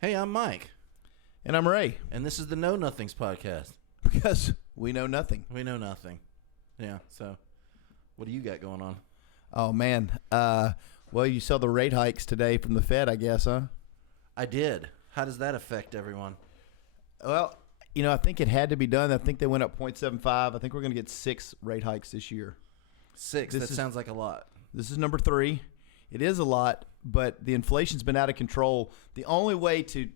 Hey, I'm Mike, And I'm Ray, and this is the Know Nothings podcast. because we know nothing. We know nothing. Yeah, so what do you got going on? Oh, man. Well, you saw the rate hikes today from the Fed, I guess, huh? I did. How does that affect everyone? Well, I think it had to be done. I think they went up 0.75. I think we're going to get 6 rate hikes this year. 6. That sounds like a lot. This is number 3. It is a lot, but the inflation's been out of control. The only way to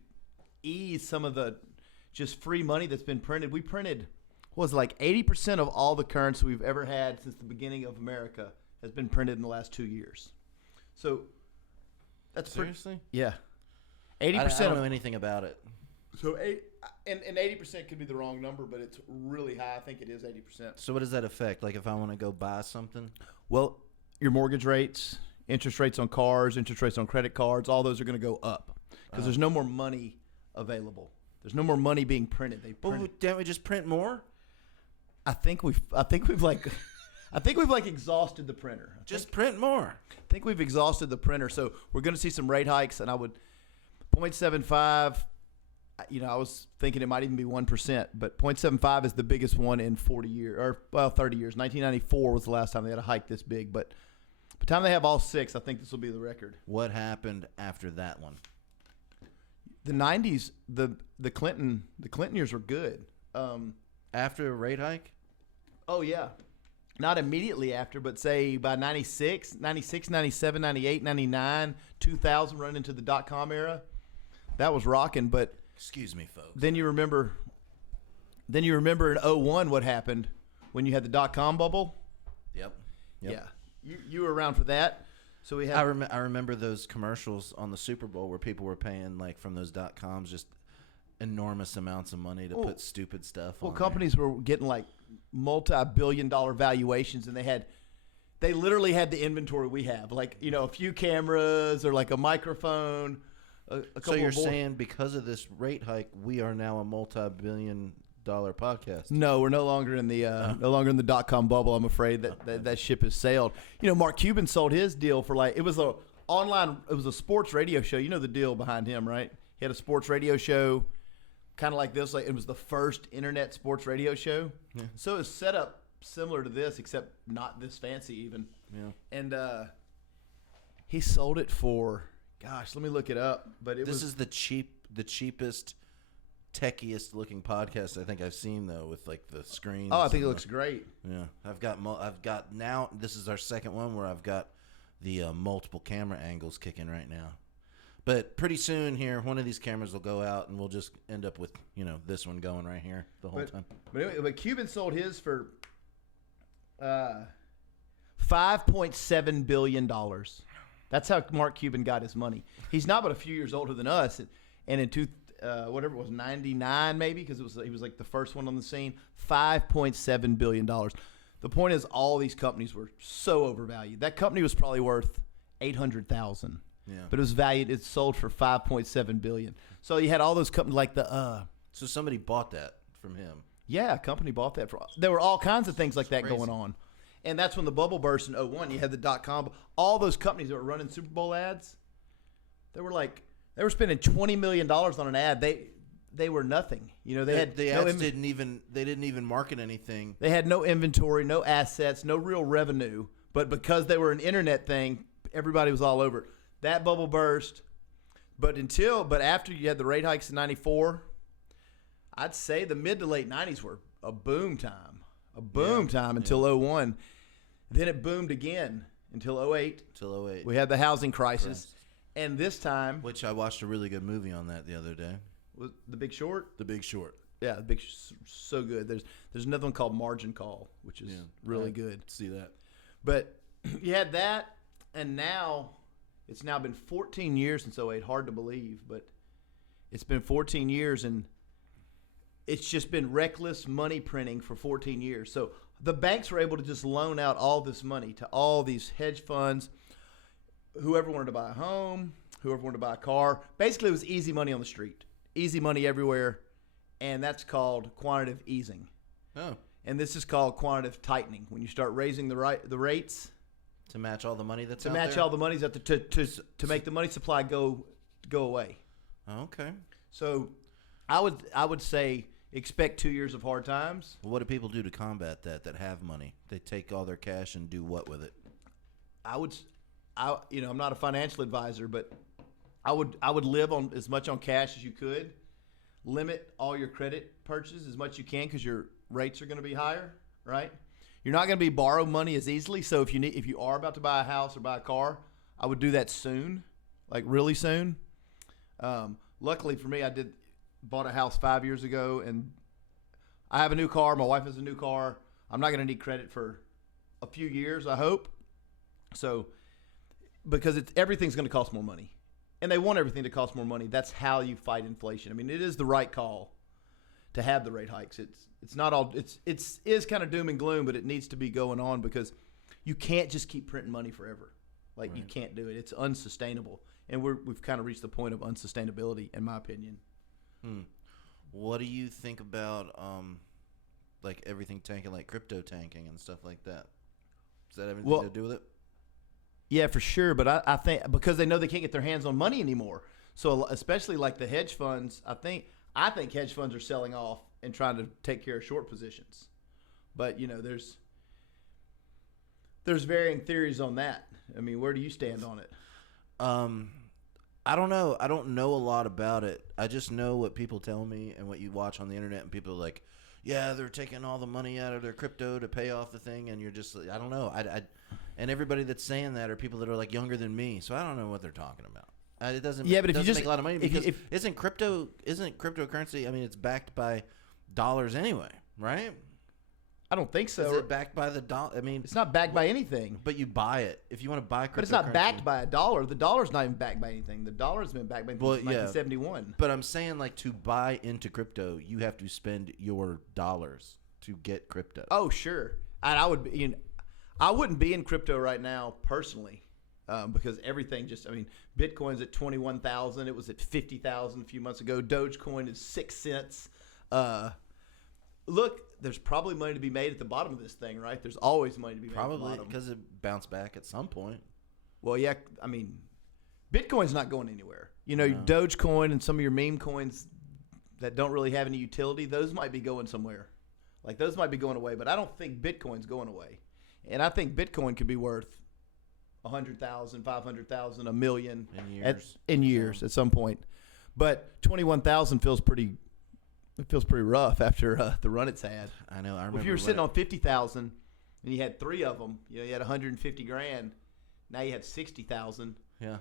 ease some of the just free money that's been printed, we printed, what was it, like 80% of all the currency we've ever had since the beginning of America has been printed in the last 2 years. So that's Seriously? yeah. 80%. 80%. I don't know anything about it. So 80% could be the wrong number, but it's really high. I think it is 80%. So what does that affect? Like if I want to go buy something? Well, your mortgage rates, interest rates on cars, interest rates on credit cards, all those are going to go up because there's no more money available. There's no more money being printed. They Well, print. didn't we just print more? I think we've like exhausted the printer. Just print more. I think we've exhausted the printer. So we're going to see some rate hikes, and I would 0.75. I was thinking it might even be 1%, but 0.75 is the biggest one in 40 years, or 30 years. 1994 was the last time they had a hike this big, but by the time they have all 6, I think this will be the record. What happened after that one? The 90s, the Clinton years were good. After a rate hike? Oh yeah, not immediately after, but say by 96, 97, 98, 99, 2000, running into the dot-com era, that was rocking. But Excuse me, folks. then you remember in 01 what happened when you had the dot-com bubble. Yep. Yeah, you were around for that. So we had. I remember those commercials on the Super Bowl where people were paying like from those .coms just enormous amounts of money to put stupid stuff on. Well, companies were getting like multi-billion-dollar valuations, and they literally had the inventory we have, like a few cameras or like a microphone. A couple So you're of boards. saying because of this rate hike, we are now a multi-billion-dollar podcast? No, we're no longer in the dot-com bubble. I'm afraid that ship has sailed. Mark Cuban sold his deal for it was a sports radio show. You know the deal behind him, right? He had a sports radio show, kind of like this. Like it was the first internet sports radio show. Yeah. So it was set up similar to this, except not this fancy even. Yeah. And he sold it for, gosh, let me look it up. But This is the cheapest, techiest looking podcast I think I've seen though, with like the screen. Oh, I think it looks great. Yeah, I've got now. This is our second one where I've got the multiple camera angles kicking right now. But pretty soon here, one of these cameras will go out, and we'll just end up with this one going right here the whole time. But anyway, Cuban sold his for $5.7 billion. That's how Mark Cuban got his money. He's not but a few years older than us, and in whatever it was, 99 maybe, because he was like the first one on the scene. $5.7 billion. The point is, all these companies were so overvalued. That company was probably worth $800,000. Yeah. But it sold for $5.7 billion. So you had all those companies like So somebody bought that from him. Yeah, a company bought that. There were all kinds of things like that crazy. going on. And that's when the bubble burst in 01. You had the dot-com. All those companies that were running Super Bowl ads, they were spending $20 million on an ad. They were nothing. They had the ads didn't even market anything. They had no inventory, no assets, no real revenue. But because they were an internet thing, everybody was all over it. That bubble burst. But after you had the rate hikes in 94, I'd say the mid to late 90s were a boom time. Until 01. Then it boomed again until 08. Till 08. We had the housing crisis. Correct. And this time, which I watched a really good movie on that the other day. Was The Big Short? The Big Short. Yeah, so good. There's another one called Margin Call, which is really good. See that. But you had that, and now it's now been 14 years since 08. Hard to believe, but it's been 14 years, and it's just been reckless money printing for 14 years. So the banks were able to just loan out all this money to all these hedge funds, whoever wanted to buy a home, whoever wanted to buy a car. Basically, it was easy money on the street, easy money everywhere, and that's called quantitative easing. Oh. And this is called quantitative tightening, when you start raising the rates to match all the money that's to out match there? all the money's out there to make the money supply go away. Okay. So I would say expect 2 years of hard times. Well, what do people do to combat that have money? They take all their cash and do what with it? I'm not a financial advisor, but I would live on as much on cash as you could. Limit all your credit purchases as much as you can because your rates are going to be higher, right? You're not going to be borrow money as easily. So if you are about to buy a house or buy a car, I would do that soon, like really soon. Luckily for me, bought a house 5 years ago, and I have a new car. My wife has a new car. I'm not going to need credit for a few years, I hope. So, because everything's going to cost more money, and they want everything to cost more money. That's how you fight inflation. I mean, it is the right call to have the rate hikes. It's not all. It is kind of doom and gloom, but it needs to be going on because you can't just keep printing money forever. Like Right. You can't do it. It's unsustainable, and we've kind of reached the point of unsustainability, in my opinion. What do you think about like everything tanking, like crypto tanking and stuff like that? Does that have anything to do with it? Yeah, for sure. But I think because they know they can't get their hands on money anymore. So especially like the hedge funds, I think hedge funds are selling off and trying to take care of short positions. But there's varying theories on that. I mean, where do you stand on it? I don't know. I don't know a lot about it. I just know what people tell me and what you watch on the internet, and people are like, yeah, they're taking all the money out of their crypto to pay off the thing, and you're just, I don't know. And everybody that's saying that are people that are like younger than me, so I don't know what they're talking about. It doesn't. Yeah, but if you doesn't just make a lot of money because if isn't cryptocurrency? I mean, it's backed by dollars anyway, right? I don't think so. Is it backed by the dollar? I mean, It's not backed by anything. but you buy it if you want to buy cryptocurrency. But it's not backed by a dollar. The dollar's not even backed by anything. The dollar's been backed by anything since 1971. But I'm saying, like, to buy into crypto, you have to spend your dollars to get crypto. Oh, sure. And I wouldn't be in crypto right now personally because everything Bitcoin's at 21,000. It was at 50,000 a few months ago. Dogecoin is 6 cents. Look, there's probably money to be made at the bottom of this thing, right? There's always money to be made at the Probably bottom. because it bounced back at some point. Well, yeah, I mean, Bitcoin's not going anywhere. No. Dogecoin and some of your meme coins that don't really have any utility, those might be going somewhere. Like, those might be going away, but I don't think Bitcoin's going away. And I think Bitcoin could be worth 100,000, 500,000, $1 million In years. at some point. But 21,000 feels pretty rough after the run it's had. I know. I remember. If you were sitting on 50,000 and you had 3 of them, you had 150 grand. Now you have 60,000. Yeah.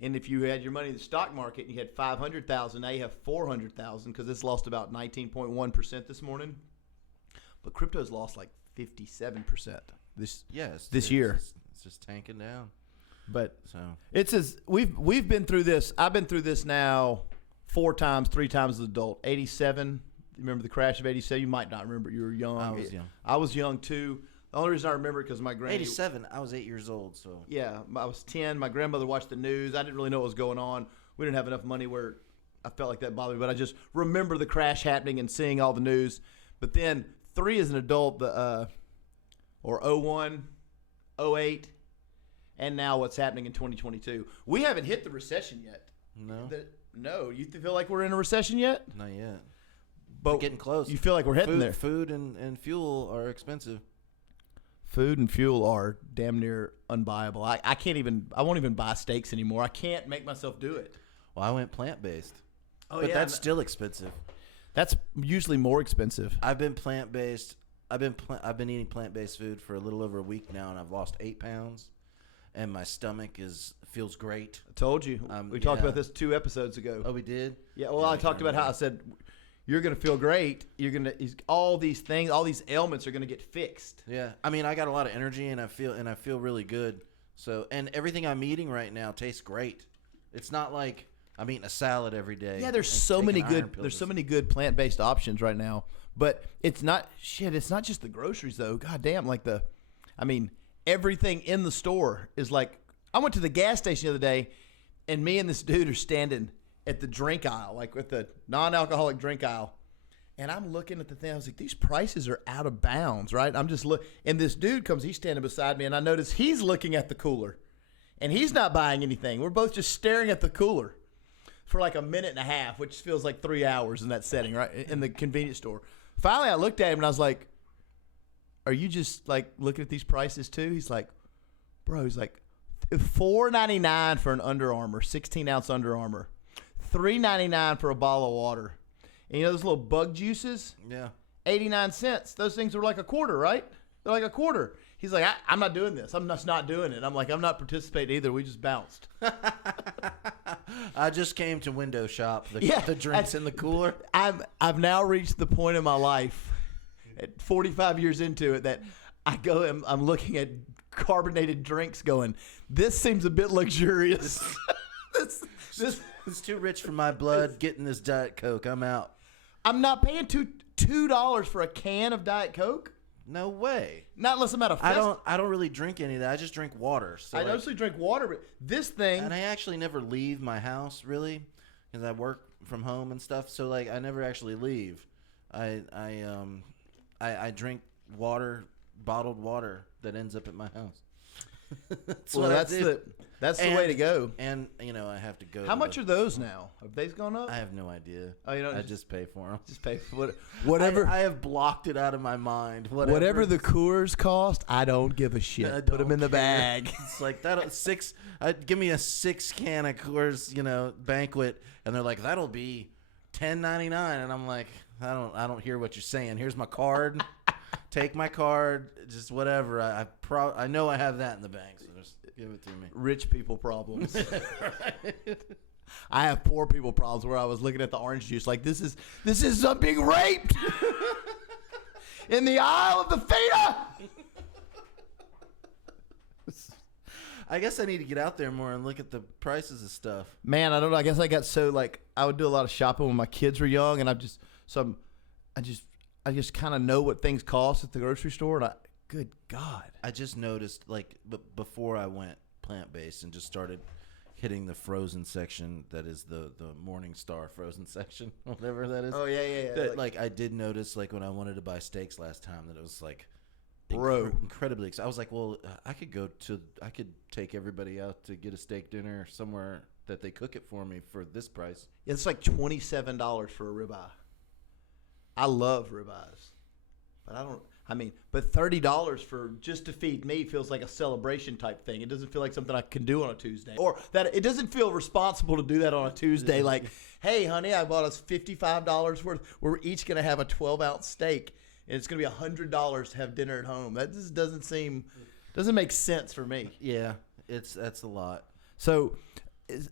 And if you had your money in the stock market and you had 500,000, now you have 400,000 because it's lost about 19.1% this morning. But crypto's lost like 57% this year. It's just tanking down. But So we've been through this. I've been through this now 3 times as an adult. 87. Remember the crash of 87? You might not remember. You were young. I was young. I was young too. The only reason I remember it because my granny. 87. I was 8 years old. So Yeah, I was 10. My grandmother watched the news. I didn't really know what was going on. We didn't have enough money where I felt like that bothered me. But I just remember the crash happening and seeing all the news. But then 3 as an adult, or 01, 08, and now what's happening in 2022. We haven't hit the recession yet. no, No, you feel like we're in a recession yet? not yet. But Getting close. You feel like we're heading there. Food and fuel are expensive. Food and fuel are damn near unbuyable. I won't even buy steaks anymore. I can't make myself do it. Well, I went plant based. Oh, But yeah, that's still expensive. That's usually more expensive. I've been plant based. I've been eating plant based food for a little over a week now, and I've lost 8 pounds, and my stomach feels great. I told you. We talked yeah. about this 2 episodes ago. Oh, we did. Yeah, well, Yeah, I I talked can't about how I remember. said you're going to feel great. All these things, all these ailments are going to get fixed. Yeah, I mean, I got a lot of energy, and I feel really good. So, and everything I'm eating right now tastes great. It's not like I'm eating a salad every day. Yeah, there's and so many taking iron good. pills There's so and many good plant-based options right now. But it's not shit. It's not just the groceries though. God damn, everything in the store is like. I went to the gas station the other day, and me and this dude are standing at the drink aisle, like with the non-alcoholic drink aisle. And I'm looking at the thing. I was like, these prices are out of bounds, right? I'm just and this dude comes. He's standing beside me, and I notice he's looking at the cooler, and he's not buying anything. We're both just staring at the cooler. for like a minute and a half, which feels like 3 hours in that setting, right? In the convenience store. Finally, I looked at him and I was like, are you just like looking at these prices too? He's like, bro, he's like, $4.99 for an Under Armour, 16-ounce Under Armour, $3.99 for a bottle of water. And you know those little bug juices? Yeah. 89 cents. Those things were like a quarter, right? They're like a quarter. He's like, I'm not doing this. I'm just not doing it. I'm like, I'm not participating either. We just bounced. I just came to window shop. The drinks in the cooler. I've now reached the point in my life, at 45 years into it, that I'm looking at carbonated drinks going, this seems a bit luxurious. this It's too rich for my blood. Getting this Diet Coke. I'm out. I'm not paying $2 for a can of Diet Coke. No way. Not unless I'm at a festival. I don't really drink any of that. I just drink water. So I mostly drink water, but this thing. And I actually never leave my house really, because I work from home and stuff. So like I never actually leave. I drink water, bottled water that ends up at my house. That's the way to go. And I have to go. How much are those now? Have they gone up? I have no idea. Oh, you don't. I just pay for them. Just pay for whatever. I have blocked it out of my mind. Whatever the Coors cost, I don't give a shit. Put them in the bag. It's like that. Give me a 6-can of Coors, Banquet, and they're like, that'll be $10.99, and I'm like, I don't hear what you're saying. Here's my card. Take my card. Just whatever. I know I have that in the bank, so just give it to me. Rich people problems. I have poor people problems where I was looking at the orange juice like this is I'm being raped in the aisle of the Feta. I guess I need to get out there more and look at the prices of stuff. Man, I don't know. I guess I got so I would do a lot of shopping when my kids were young, and I just kind of know what things cost at the grocery store. And good God, I just noticed before I went plant-based and just started hitting the frozen section, that is the Morningstar frozen section, whatever that is. Oh yeah. That, I did notice when I wanted to buy steaks last time that it was incredibly exciting. I was like, well, I could take everybody out to get a steak dinner somewhere that they cook it for me for this price. Yeah, it's like $27 for a ribeye. I love ribeyes, but $30 for just to feed me feels like a celebration type thing. It doesn't feel like something I can do on a Tuesday, or that it doesn't feel responsible to do that on a Tuesday. Like, hey, honey, I bought us $55 worth. We're each going to have a 12-ounce steak, and it's going to be $100 to have dinner at home. That just doesn't make sense for me. Yeah, that's a lot. So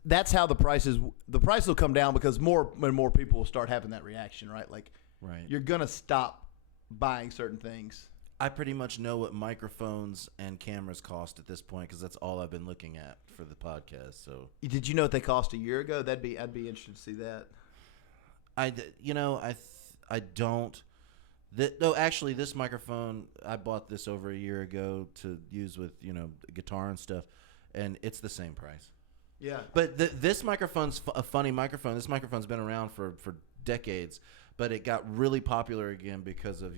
that's how the price will come down, because more and more people will start having that reaction, right? Right. You're going to stop buying certain things. I pretty much know what microphones and cameras cost at this point, because that's all I've been looking at for the podcast. So, did you know what they cost a year ago? I'd be interested to see that. I don't. No, actually, this microphone, I bought this over a year ago to use with guitar and stuff, and it's the same price. Yeah. But this microphone's a funny microphone. This microphone's been around for decades, but it got really popular again because of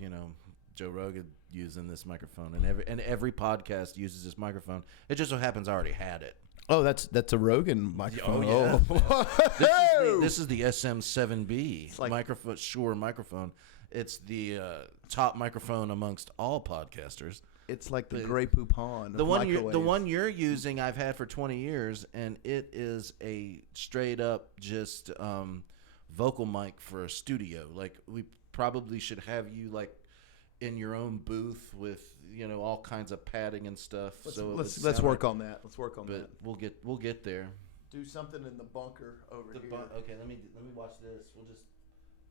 Joe Rogan using this microphone, and every podcast uses this microphone. It just so happens I already had it. Oh, that's a Rogan microphone. Oh, yeah. This is the SM7B microphone, Shure microphone. It's the top microphone amongst all podcasters. It's like the Grey Poupon. The one you're using, I've had for 20 years, and it is a straight up just vocal mic for a studio. We probably should have you in your own booth with all kinds of padding and stuff. Let's work on that. Let's work on that. We'll get there. Do something in the bunker over here. Okay, let me watch this. We'll just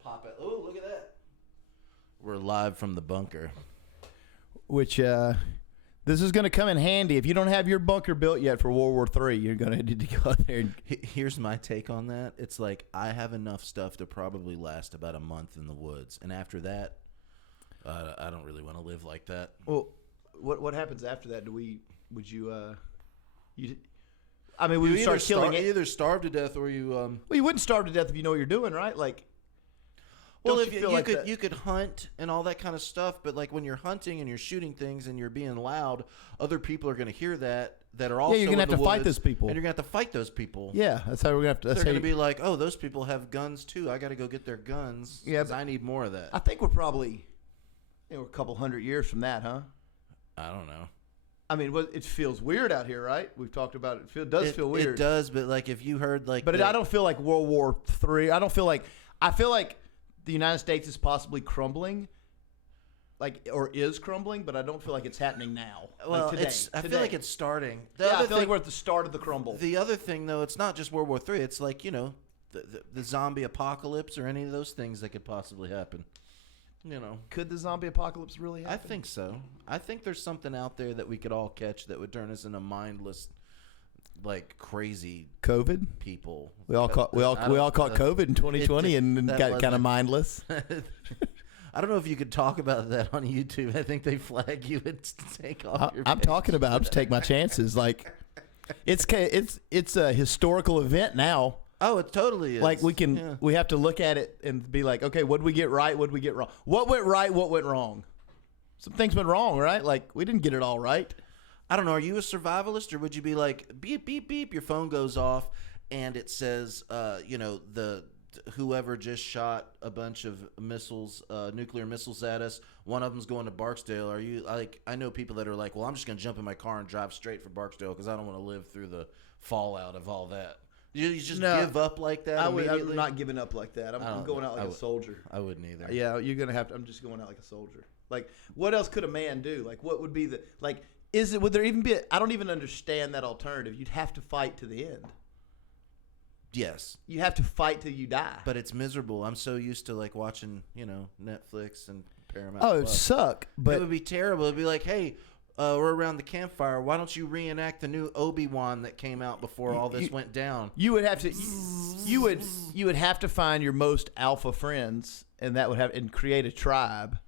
pop it. Oh, look at that. We're live from the bunker. Which this is going to come in handy if you don't have your bunker built yet for World War III. You're going to need to go out there. Here's my take on that. It's I have enough stuff to probably last about a month in the woods, and after that, I don't really want to live like that. Well, what happens after that? Would you start killing it? You either starve to death or you. Well, you wouldn't starve to death if you know what you're doing, right? Well, Don't if you you, feel like could that? you could hunt and all that kind of stuff, but like when you're hunting and you're shooting things and you're being loud, other people are going to hear that are also you're gonna in have the to fight woods, those people. and you're going to have to fight those people. Yeah, that's how we're gonna have to. That's They're how going to you- be like, oh, those people have guns too. I got to go get their guns. Yeah, 'cause I need more of that. I think we're probably, we're a couple hundred years from that, huh? I don't know. I mean, it feels weird out here, right? We've talked about it. It does feel weird. It does, but like if you heard like, But I don't feel like World War III. I feel like the United States is possibly crumbling, or is crumbling, but I don't feel like it's happening now. well, like today, I feel like it's starting. The I other feel like thing- we're at the start of the crumble. The other thing, though, it's not just World War III. It's like, the zombie apocalypse or any of those things that could possibly happen. Could the zombie apocalypse really happen? I think so. I think there's something out there that we could all catch that would turn us into mindless, like crazy COVID. people. We all caught COVID in 2020 and that got kind of wasn't- mindless. I don't know if you could talk about that on YouTube. I think they flag you and take off your I'm page. talking about just take my chances. Like it's a historical event now. Oh, it totally is. Like Yeah. we have to look at it and be like, okay, what did we get right? What did we get wrong? What went right? What went wrong? Some things went wrong, right? Like we didn't get it all right. I don't know. Are you a survivalist, or would you be like beep beep beep? Your phone goes off, and it says, whoever just shot a bunch of missiles, nuclear missiles at us. One of them's going to Barksdale. Are you like? I know people that are like, well, I'm just gonna jump in my car and drive straight for Barksdale because I don't want to live through the fallout of all that. You just No, give up like that immediately? I'm not giving up like that. I'm going out like a soldier. I wouldn't either. Yeah, you're gonna have to. I'm just going out like a soldier. Like, what else could a man do? Like, what would be the like? Would there even be? I don't even understand that alternative. You'd have to fight to the end. Yes, You have to fight till you die. but it's miserable. I'm so used to like watching, Netflix and Paramount. Oh, it would Plus. suck. It But would be terrible. It'd be like, hey, we're around the campfire. Why don't you reenact the new Obi-Wan that came out before all this went down? you would have to. You would have to find your most alpha friends, and that would have and create a tribe,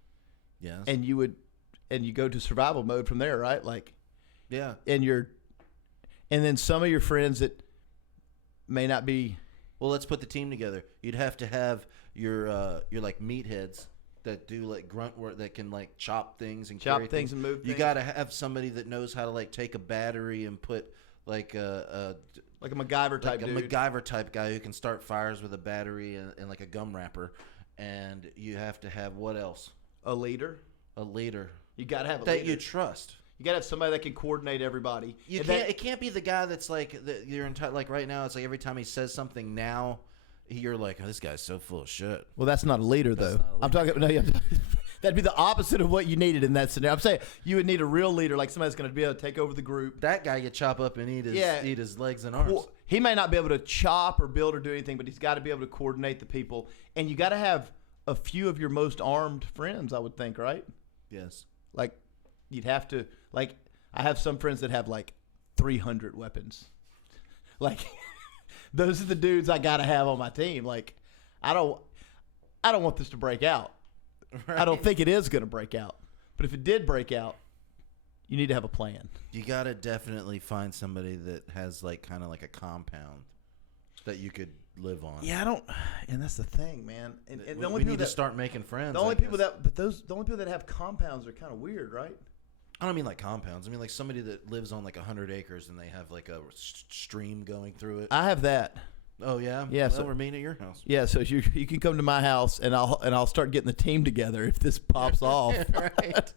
Yes. and you go to survival mode from there, right? Like, yeah. and then some of your friends that may not be. Well, let's put the team together. You'd have to have your like meatheads that do like grunt work that can like chop things and Chop carry things and move You things. got to have somebody that knows how to like take a battery and put like Like a MacGyver type like a dude. MacGyver type guy who can start fires with a battery and like a gum wrapper. And you have to have what else? A leader. A leader You got to have a that leader. you trust. You got to have somebody that can coordinate everybody. You And can't. that- It can't be the guy that's like your entire. Like right now, it's like every time he says something now, you're like, oh, this guy's so full of shit. well, that's not a leader, though. not a I'm talking. No, yeah, that'd be the opposite of what you needed in that scenario. I'm saying you would need a real leader, like somebody's going to be able to take over the group. That guy could chop up and eat his legs and arms. Well, he may not be able to chop or build or do anything, but he's got to be able to coordinate the people. And you got to have a few of your most armed friends, I would think, right? Yes. Like, you'd have to, like, I have some friends that have like 300 weapons. Like, those are the dudes I got to have on my team. Like, I don't want this to break out. I don't think it is going to break out. But if it did break out, you need to have a plan. You gotta definitely find somebody that has like kind of like a compound that you could live on. Yeah, I don't, and that's the thing, man. And We, the only we people need that to start making friends. the only I people guess. the only people that have compounds are kind of weird, right? I don't mean like compounds. I mean like somebody that lives on like 100 acres and they have like a stream going through it. I have that. Oh yeah. Yeah, Well, so- we're meeting at your house. Yeah, so you can come to my house and I'll start getting the team together if this pops off. Right.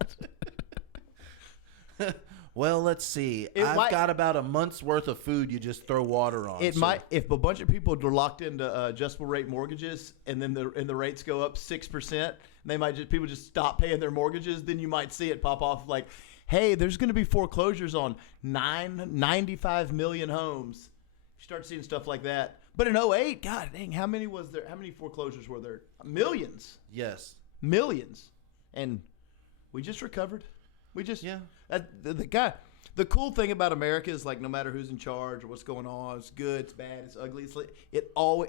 Well, let's see. It I've might- got about a month's worth of food. You just throw water on. It so- might, if a bunch of people are locked into adjustable rate mortgages, and then the rates go up 6%, and people just stop paying their mortgages. Then you might see it pop off like, hey, there's going to be foreclosures on 95 million homes. You start seeing stuff like that. But in 2008, God dang, how many foreclosures were there? Millions, Yes. millions, and we just recovered. We just Yeah. The cool thing about America is like no matter who's in charge or what's going on, it's good, it's bad, it's ugly,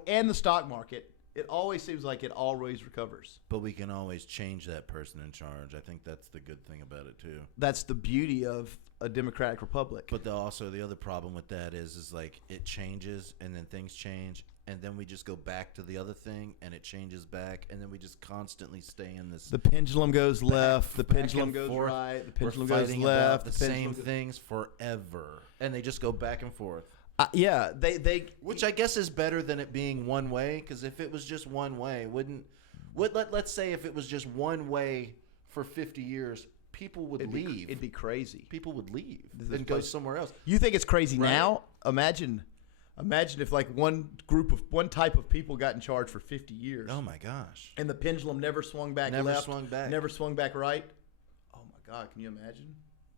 and the stock market, it always seems like it always recovers. But we can always change that person in charge. I think that's the good thing about it too. That's the beauty of a democratic republic. But also the other problem with that is like it changes and then things change and then we just go back to the other thing, and it changes back, and then we just constantly stay in this. The pendulum goes left. The back pendulum and goes forth. right. The We're pendulum goes fighting left. about the same things forever, and they just go back and forth. Yeah, they Which I guess is better than it being one way, because if it was just one way, let's say if it was just one way for 50 years, people would leave. It'd be crazy. People would leave This and go place- somewhere else. You think it's crazy Right. now? Imagine if like one type of people got in charge for 50 years, Oh my gosh. and the pendulum never swung back Never left, swung back. never swung back right. Oh my God, can you imagine?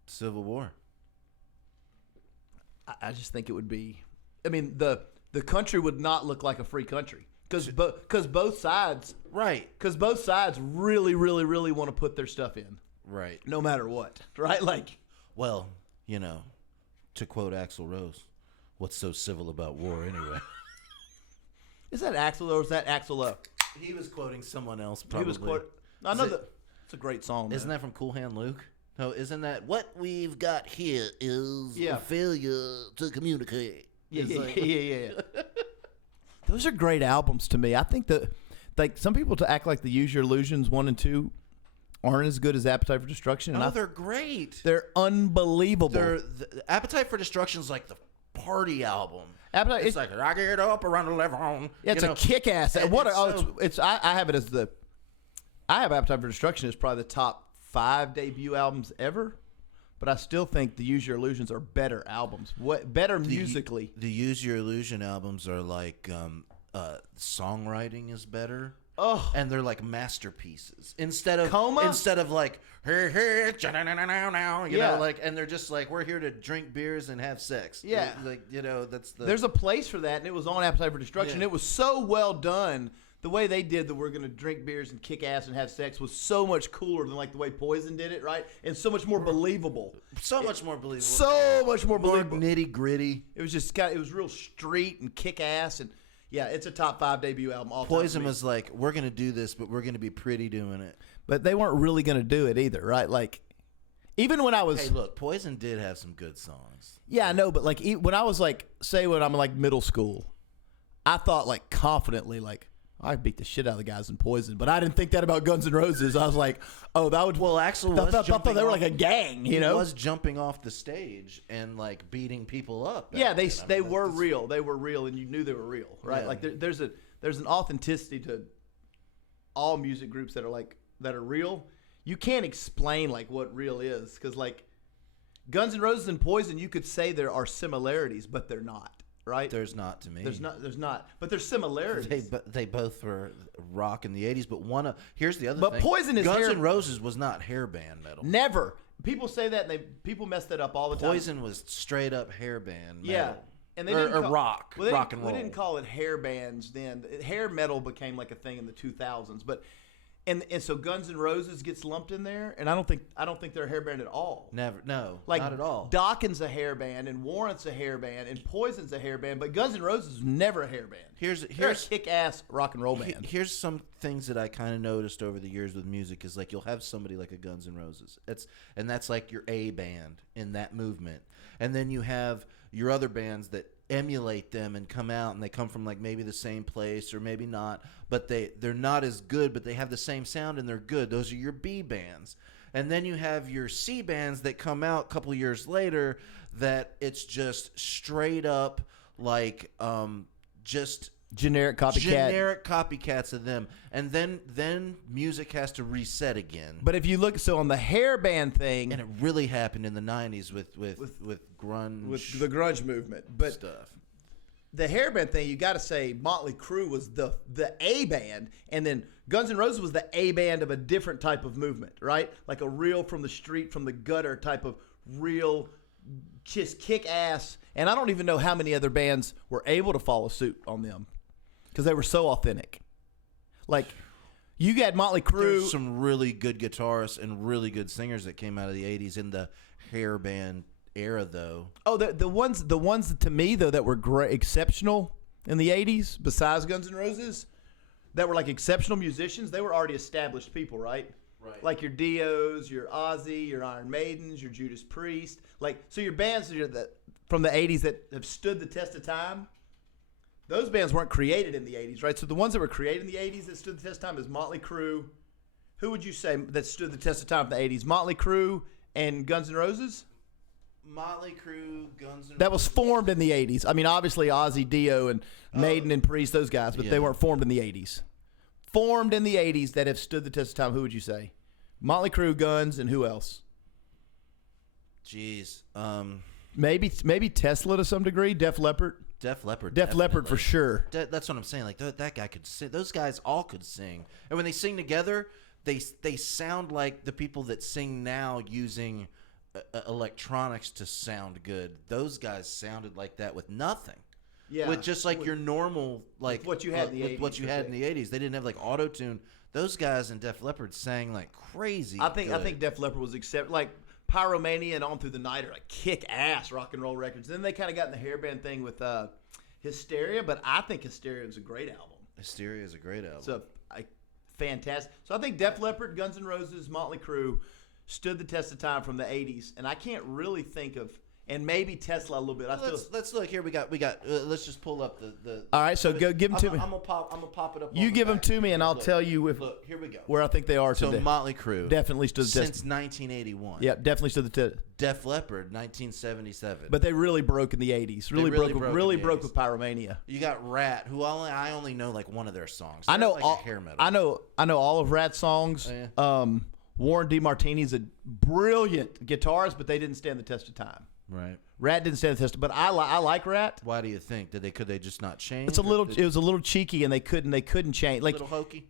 Civil War. I just think it would be. I mean, the country would not look like a free country because both sides Right. really want to put their stuff in, Right. no matter what, right? Like, Well, to quote Axl Rose, what's so civil about war anyway? is that Axl or is that Axl Up? He was quoting someone else He probably. was quote. I know Is it- that. It's a great song. Isn't man. that from Cool Hand Luke? No, isn't that what we've got here is Yeah. a failure to communicate? Yeah, It's yeah, like- yeah. Those are great albums to me. I think that, like, some people to act like the Use Your Illusions 1 and 2 aren't as good as Appetite for Destruction, and Oh, they're great. they're unbelievable. The Appetite for Destruction is like the party album. Appetite, It's like I get up around 11. yeah, it's a kick-ass. and What? it's It's so- I have it as the. I have Appetite for Destruction as probably the top 5 debut albums ever, but I still think the Use Your Illusions are better albums. What better musically? The Use Your Illusion albums are like songwriting is better. Oh, And they're like masterpieces instead of Coma? like hey hey now you Yeah. know, like, and they're just like, we're here to drink beers and have sex. Yeah. like that's the there's a place for that, and it was on Appetite for Destruction. Yeah. It was so well done. The way they did that, we're going to drink beers and kick ass and have sex, was so much cooler than like the way Poison did it, right? And so much more believable. so much more believable, So much more more believable. nitty gritty. It was just it was real street and kick ass, and yeah, it's a top 5 debut album. All time Poison for me. was like, we're gonna do this, but we're gonna be pretty doing it. But they weren't really going to do it either, right? Like, even when I was, Hey, look, Poison did have some good songs. yeah, I know, but like when I was like, say when I'm like middle school, I thought like confidently like, I beat the shit out of the guys in Poison, but I didn't think that about Guns N' Roses. I was like, oh, that would. Well, Axl I was thought jumping they were off- like a gang, you he know? was jumping off the stage and like beating people up. back Yeah, then. they I mean, were that's- real. They were real, and you knew they were real, right? Yeah. Like there's an authenticity to all music groups that are real. You can't explain like what real is, because like Guns N' Roses and Poison, you could say there are similarities, but they're not, right? There's not to me. There's not, but there's similarities. They both were rock in the 80s, but here's the other But thing. Poison is Guns hair- N' Roses was not hair band metal. Never. People say that, and people mess that up all the time. Poison was straight up hair band metal. Yeah. And they or, didn't or call- rock, well, they rock didn't- and roll. We didn't call it hair bands then. Hair metal became like a thing in the 2000s, but and so Guns N' Roses gets lumped in there, and I don't think they're a hair band at all. Never, no, Like not at all. Dawkins a hair band, and Warrant's a hair band, and Poison's a hair band, but Guns N' Roses was never a hair band. Here's They're a kick-ass rock and roll band. Here's some things that I kind of noticed over the years with music is like you'll have somebody like a Guns N' Roses. That's like your A band in that movement, and then you have your other bands that emulate them and come out, and they come from like maybe the same place or maybe not, but they're not as good, but they have the same sound and they're good. Those are your B bands. And then you have your C bands that come out a couple years later that it's just straight up like just Generic copycat. generic copycats of them, and then music has to reset again. But if you look, so on the hair band thing, And it really happened in the 90s with grunge with the grunge movement, but stuff. the hair band thing, you got to say Motley Crue was the A band, and then Guns N' Roses was the A band of a different type of movement, right? Like a real from the street, from the gutter type of real, just kick ass. And I don't even know how many other bands were able to follow suit on them because they were so authentic. Like you got Motley Crue. There's some really good guitarists and really good singers that came out of the 80s in the hair band era, though. Oh, the ones to me though that were great, exceptional in the '80s, besides Guns N' Roses, that were like exceptional musicians. They were already established people, right? Right. Like your Dios, your Ozzy, your Iron Maidens, your Judas Priest. Like so, your bands from the '80s that have stood the test of time. those bands weren't created in the 80s, right? So the ones that were created in the 80s that stood the test of time is Motley Crue. Who would you say that stood the test of time in the 80s? Motley Crue and Guns N' Roses? Motley Crue, Guns N' That was formed in the 80s. I mean, obviously Ozzy, Dio, and Maiden and Priest, those guys, but they weren't formed in the 80s. Formed in the 80s that have stood the test of time, who would you say? Motley Crue, Guns, and who else? Jeez. Maybe Tesla to some degree, Def Leppard. Def Leppard. Def Leppard for sure. That's what I'm saying. Like that guy could sing. Those guys all could sing, and when they sing together, they sound like the people that sing now using electronics to sound good. Those guys sounded like that with nothing. Yeah, with just like your normal like what you had in the 80s. What you had in the 80s. They didn't have like auto tune. Those guys in Def Leppard sang like crazy. I think Def Leppard was like Pyromania and On Through the Night are like kick ass rock and roll records. Then they kind of got in the hairband thing with Hysteria, but I think Hysteria is a great album. Hysteria is a great album. So fantastic. So I think Def Leppard, Guns N' Roses, Motley Crue stood the test of time from the 80s, and I can't really think of, and maybe Tesla a little bit. Let's look here. We got. Let's just pull up the. All right, so go give them to me. I'm gonna pop it up. You give them to me, and I'll tell you if. Look, here we go. Where I think they are So today. Motley Crue Definitely stood the test. since 1981. Yeah, definitely stood the test. Def Leppard 1977. But they really broke in the 80s. Really broke broke in the with Pyromania. You got Rat, who I only know like one of their songs. I They're know like all, a hair metal. I know all of Rat's songs. Oh, yeah. Warren DeMartini's a brilliant guitarist, but they didn't stand the test of time. Right. Rat didn't stand the test, but I like Rat. Why do you think? Could they just not change? It was a little cheeky, and they couldn't change. Like little hokey.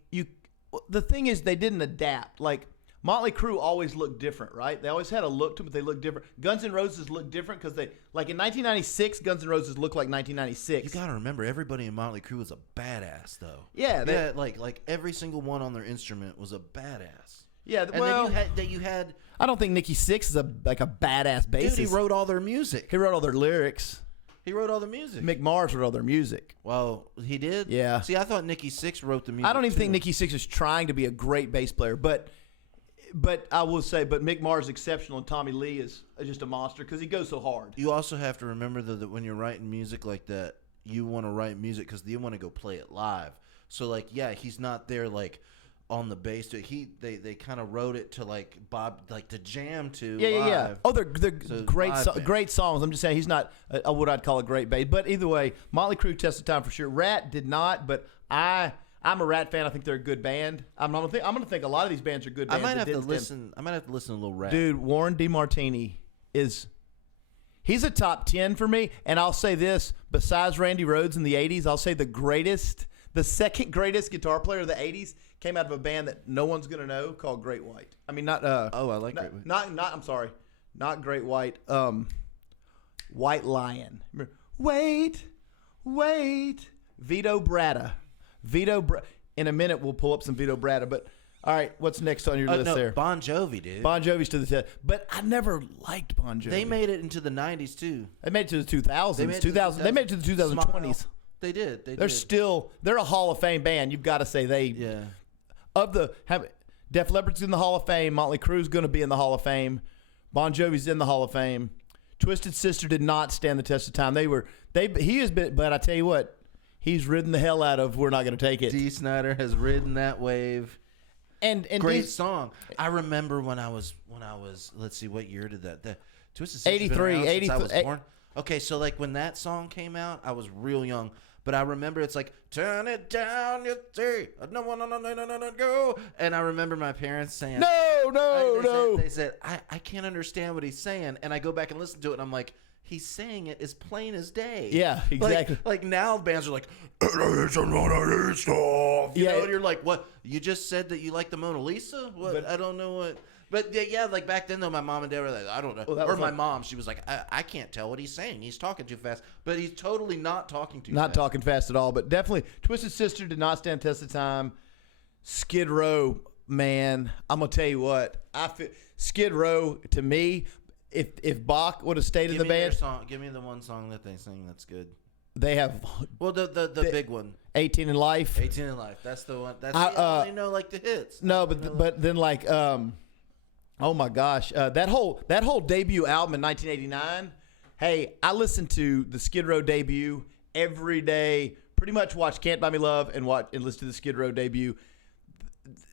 The thing is, they didn't adapt. Like Motley Crue always looked different, right? They always had a look to them, but they looked different. Guns N' Roses looked different because they, like in 1996, Guns N' Roses looked like 1996. You got to remember, everybody in Motley Crue was a badass, though. Yeah, like every single one on their instrument was a badass. Yeah, And then you had. I don't think Nikki Sixx is a badass bassist. Dude, he wrote all their music. He wrote all their lyrics. He wrote all the music. Mick Mars wrote all their music. Well, he did? Yeah. See, I thought Nikki Sixx wrote the music. I don't even too. think Nikki Sixx is trying to be a great bass player, but I will say, Mick Mars is exceptional, and Tommy Lee is just a monster because he goes so hard. You also have to remember that when you're writing music like that, you want to write music because you want to go play it live. So, like, yeah, he's not there, like, on the bass. They kind of wrote it to, like, Bob, like, to jam to Yeah. live. Oh, they're So great live band. great songs. I'm just saying he's not what I'd call a great bass. But either way, Motley Crue tested time for sure. Rat did not, but I'm a Rat fan. I think they're a good band. I'm gonna think a lot of these bands are good I bands. might that have to didn't stand- listen. I might have to listen to a little rap. Dude, Warren DeMartini he's a top 10 for me. And I'll say this, besides Randy Rhoads in the 80s, I'll say the second greatest guitar player of the 80s came out of a band that no one's going to know called Great White. I mean, not Oh, I like Great White. I'm sorry. Not Great White. White Lion. Wait. Vito Bratta. In a minute we'll pull up some Vito Bratta, but all right, what's next on your list no, there? Bon Jovi, dude. Bon Jovi's to the test. But I never liked Bon Jovi. They made it into the 90s, too. They made it to the 2000s. They made it to the 2000. They made it to the 2020s. Smile. They did. They're a Hall of Fame band. You've got to say Yeah. Def Leppard's in the Hall of Fame. Motley Crue's going to be in the Hall of Fame. Bon Jovi's in the Hall of Fame. Twisted Sister did not stand the test of time. He has been, but I tell you what, he's ridden the hell out of We're Not Going to Take It. Dee Snider has ridden that wave. And Great song. I remember when I was let's see, what year did that? The Twisted Sister's been around since I was born. Okay, so like when that song came out, I was real young. But I remember it's like, turn it down, you see, no, go. And I remember my parents saying, No. They said, I can't understand what he's saying. And I go back and listen to it, and I'm like, he's saying it as plain as day. Yeah, exactly. Like now bands are like, stuff. You know, and you're like, what? You just said that you like the Mona Lisa? What? But- I don't know what. But yeah, like back then though, my mom and dad were like, I don't know. Well, that or was my like- mom, she was like, I can't tell what he's saying. He's talking too fast. But he's totally not talking too fast. Not talking fast at all, but definitely Twisted Sister did not stand test of time. Skid Row, man, I'm gonna tell you what. Skid Row to me, if Bach would have stayed in the band, Give me the one song that they sing that's good. they have Well, the big one, 18 in Life. 18 in Life. That's the one. That's I only know like the hits. No, but then like oh my gosh, that whole debut album in 1989. Hey, I listened to the Skid Row debut every day, pretty much watch Can't Buy Me Love and listen to the Skid Row debut.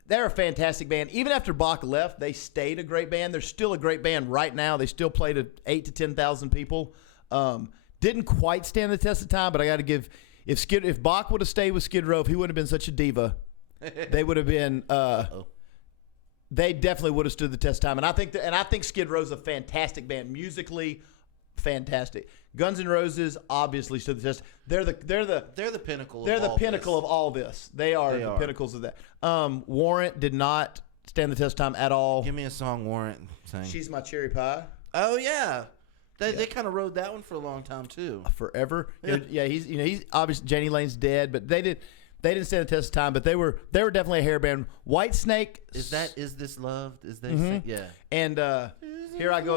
They're a fantastic band. Even after Bach left, they stayed a great band. They're still a great band right now. They still play to 8,000 to 10,000 people. Didn't quite stand the test of time, but I got to give if Bach would have stayed with Skid Row, if he wouldn't have been such a diva, they would have been. They definitely would have stood the test of time. And I think Skid Row's a fantastic band musically, fantastic. Guns N' Roses obviously stood the test. They're the pinnacle. They're of the all pinnacle this. of all this. They are the pinnacles of that. Warrant did not stand the test of time at all. Give me a song Warrant sang. She's My Cherry Pie. Oh yeah. They kind of rode that one for a long time too. Forever. Yeah, he's obviously Janie Lane's dead, but they didn't stand the test of time. But they were definitely a hair band. Whitesnake. Is this loved? Is they Mm-hmm. sing? Yeah. And here I go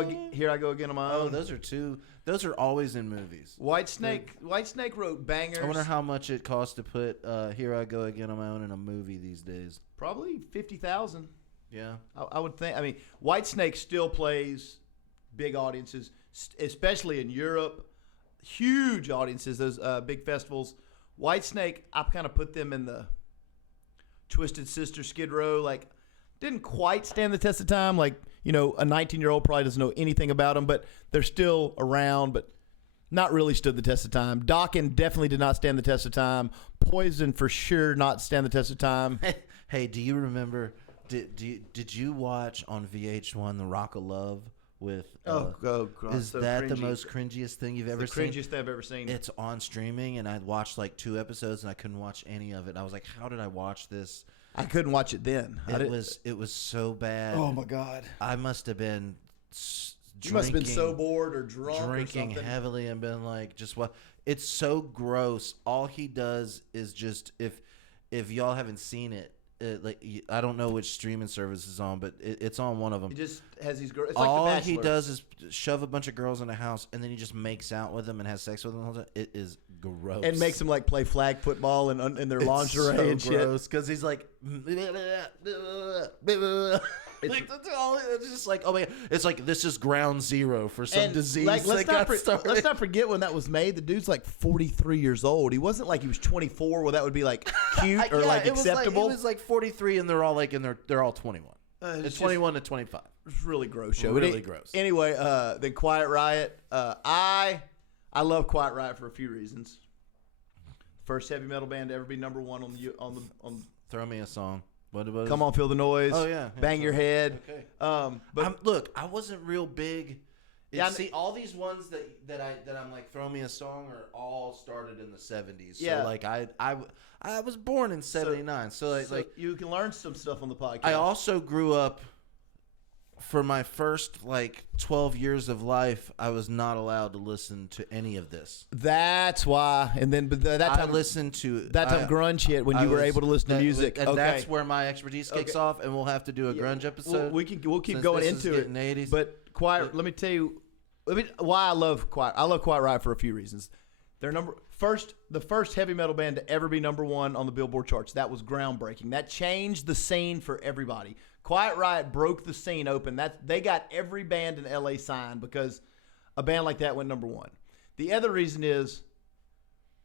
again on my Oh, own. those are two. Those are always in movies. Whitesnake wrote bangers. I wonder how much it costs to put "Here I Go Again on My Own" in a movie these days. Probably 50,000. Yeah. I would think. I mean, Whitesnake still plays big audiences, especially in Europe. Huge audiences, those big festivals. Whitesnake, I kind of put them in the Twisted Sister, Skid Row. Like, didn't quite stand the test of time. Like, a 19-year-old probably doesn't know anything about them, but they're still around, but not really stood the test of time. Dokken definitely did not stand the test of time. Poison for sure not stand the test of time. Hey, do you remember? Did you watch on VH1 The Rock of Love with? God, is so that the cringy. most cringiest thing you've ever The seen? cringiest thing I've ever seen. It's on streaming, and I watched like 2 episodes, and I couldn't watch any of it. I was like, how did I watch this? I couldn't watch it then. It was so bad. Oh my God! I must have been. You must have been so bored or drunk drinking or something. heavily and been like, just what? It's so gross. All he does is just if y'all haven't seen it, I don't know which streaming service is on, but it's on one of them. He just has these girls. It's like All The Bachelor. he does is shove a bunch of girls in a house, and then he just makes out with them and has sex with them all the time. It is gross. And makes them like play flag football in their lingerie so and shit. gross because he's like, like that's all. It's just like, oh my god, it's like this is ground zero for some And, disease. like, that got started. let's not forget when that was made. The dude's like 43 years old. He wasn't like he was 24, where that would be like cute or Yeah, like it was acceptable. it was like 43, and they're all like they're all 21. It's 21 to 25. It's really gross show. Really gross. Anyway, then Quiet Riot. I love Quiet Riot for a few reasons. First heavy metal band to ever be number one on Throw me a song. What was? Come On Feel the Noise. Oh yeah. Bang Your Head. Okay. But Look, I wasn't real big. Yeah, See, all these ones that I'm like, throw me a song are all started in the 70s. So Yeah. like I was born in 79. So like you can learn some stuff on the podcast. I also grew up. For my first like 12 years of life, I was not allowed to listen to any of this. That's why. And then but that I time listened to that time grunge hit when you were able to listen to music. and okay. that's where my expertise kicks off. And we'll have to do a grunge episode. We'll keep since going this is into it. getting 80s. But Quiet. Let me tell you. Why I love Quiet. I love Quiet Riot for a few reasons. They're the first heavy metal band to ever be number one on the Billboard charts. That was groundbreaking. That changed the scene for everybody. Quiet Riot broke the scene open. They got every band in LA signed because a band like that went number one. The other reason is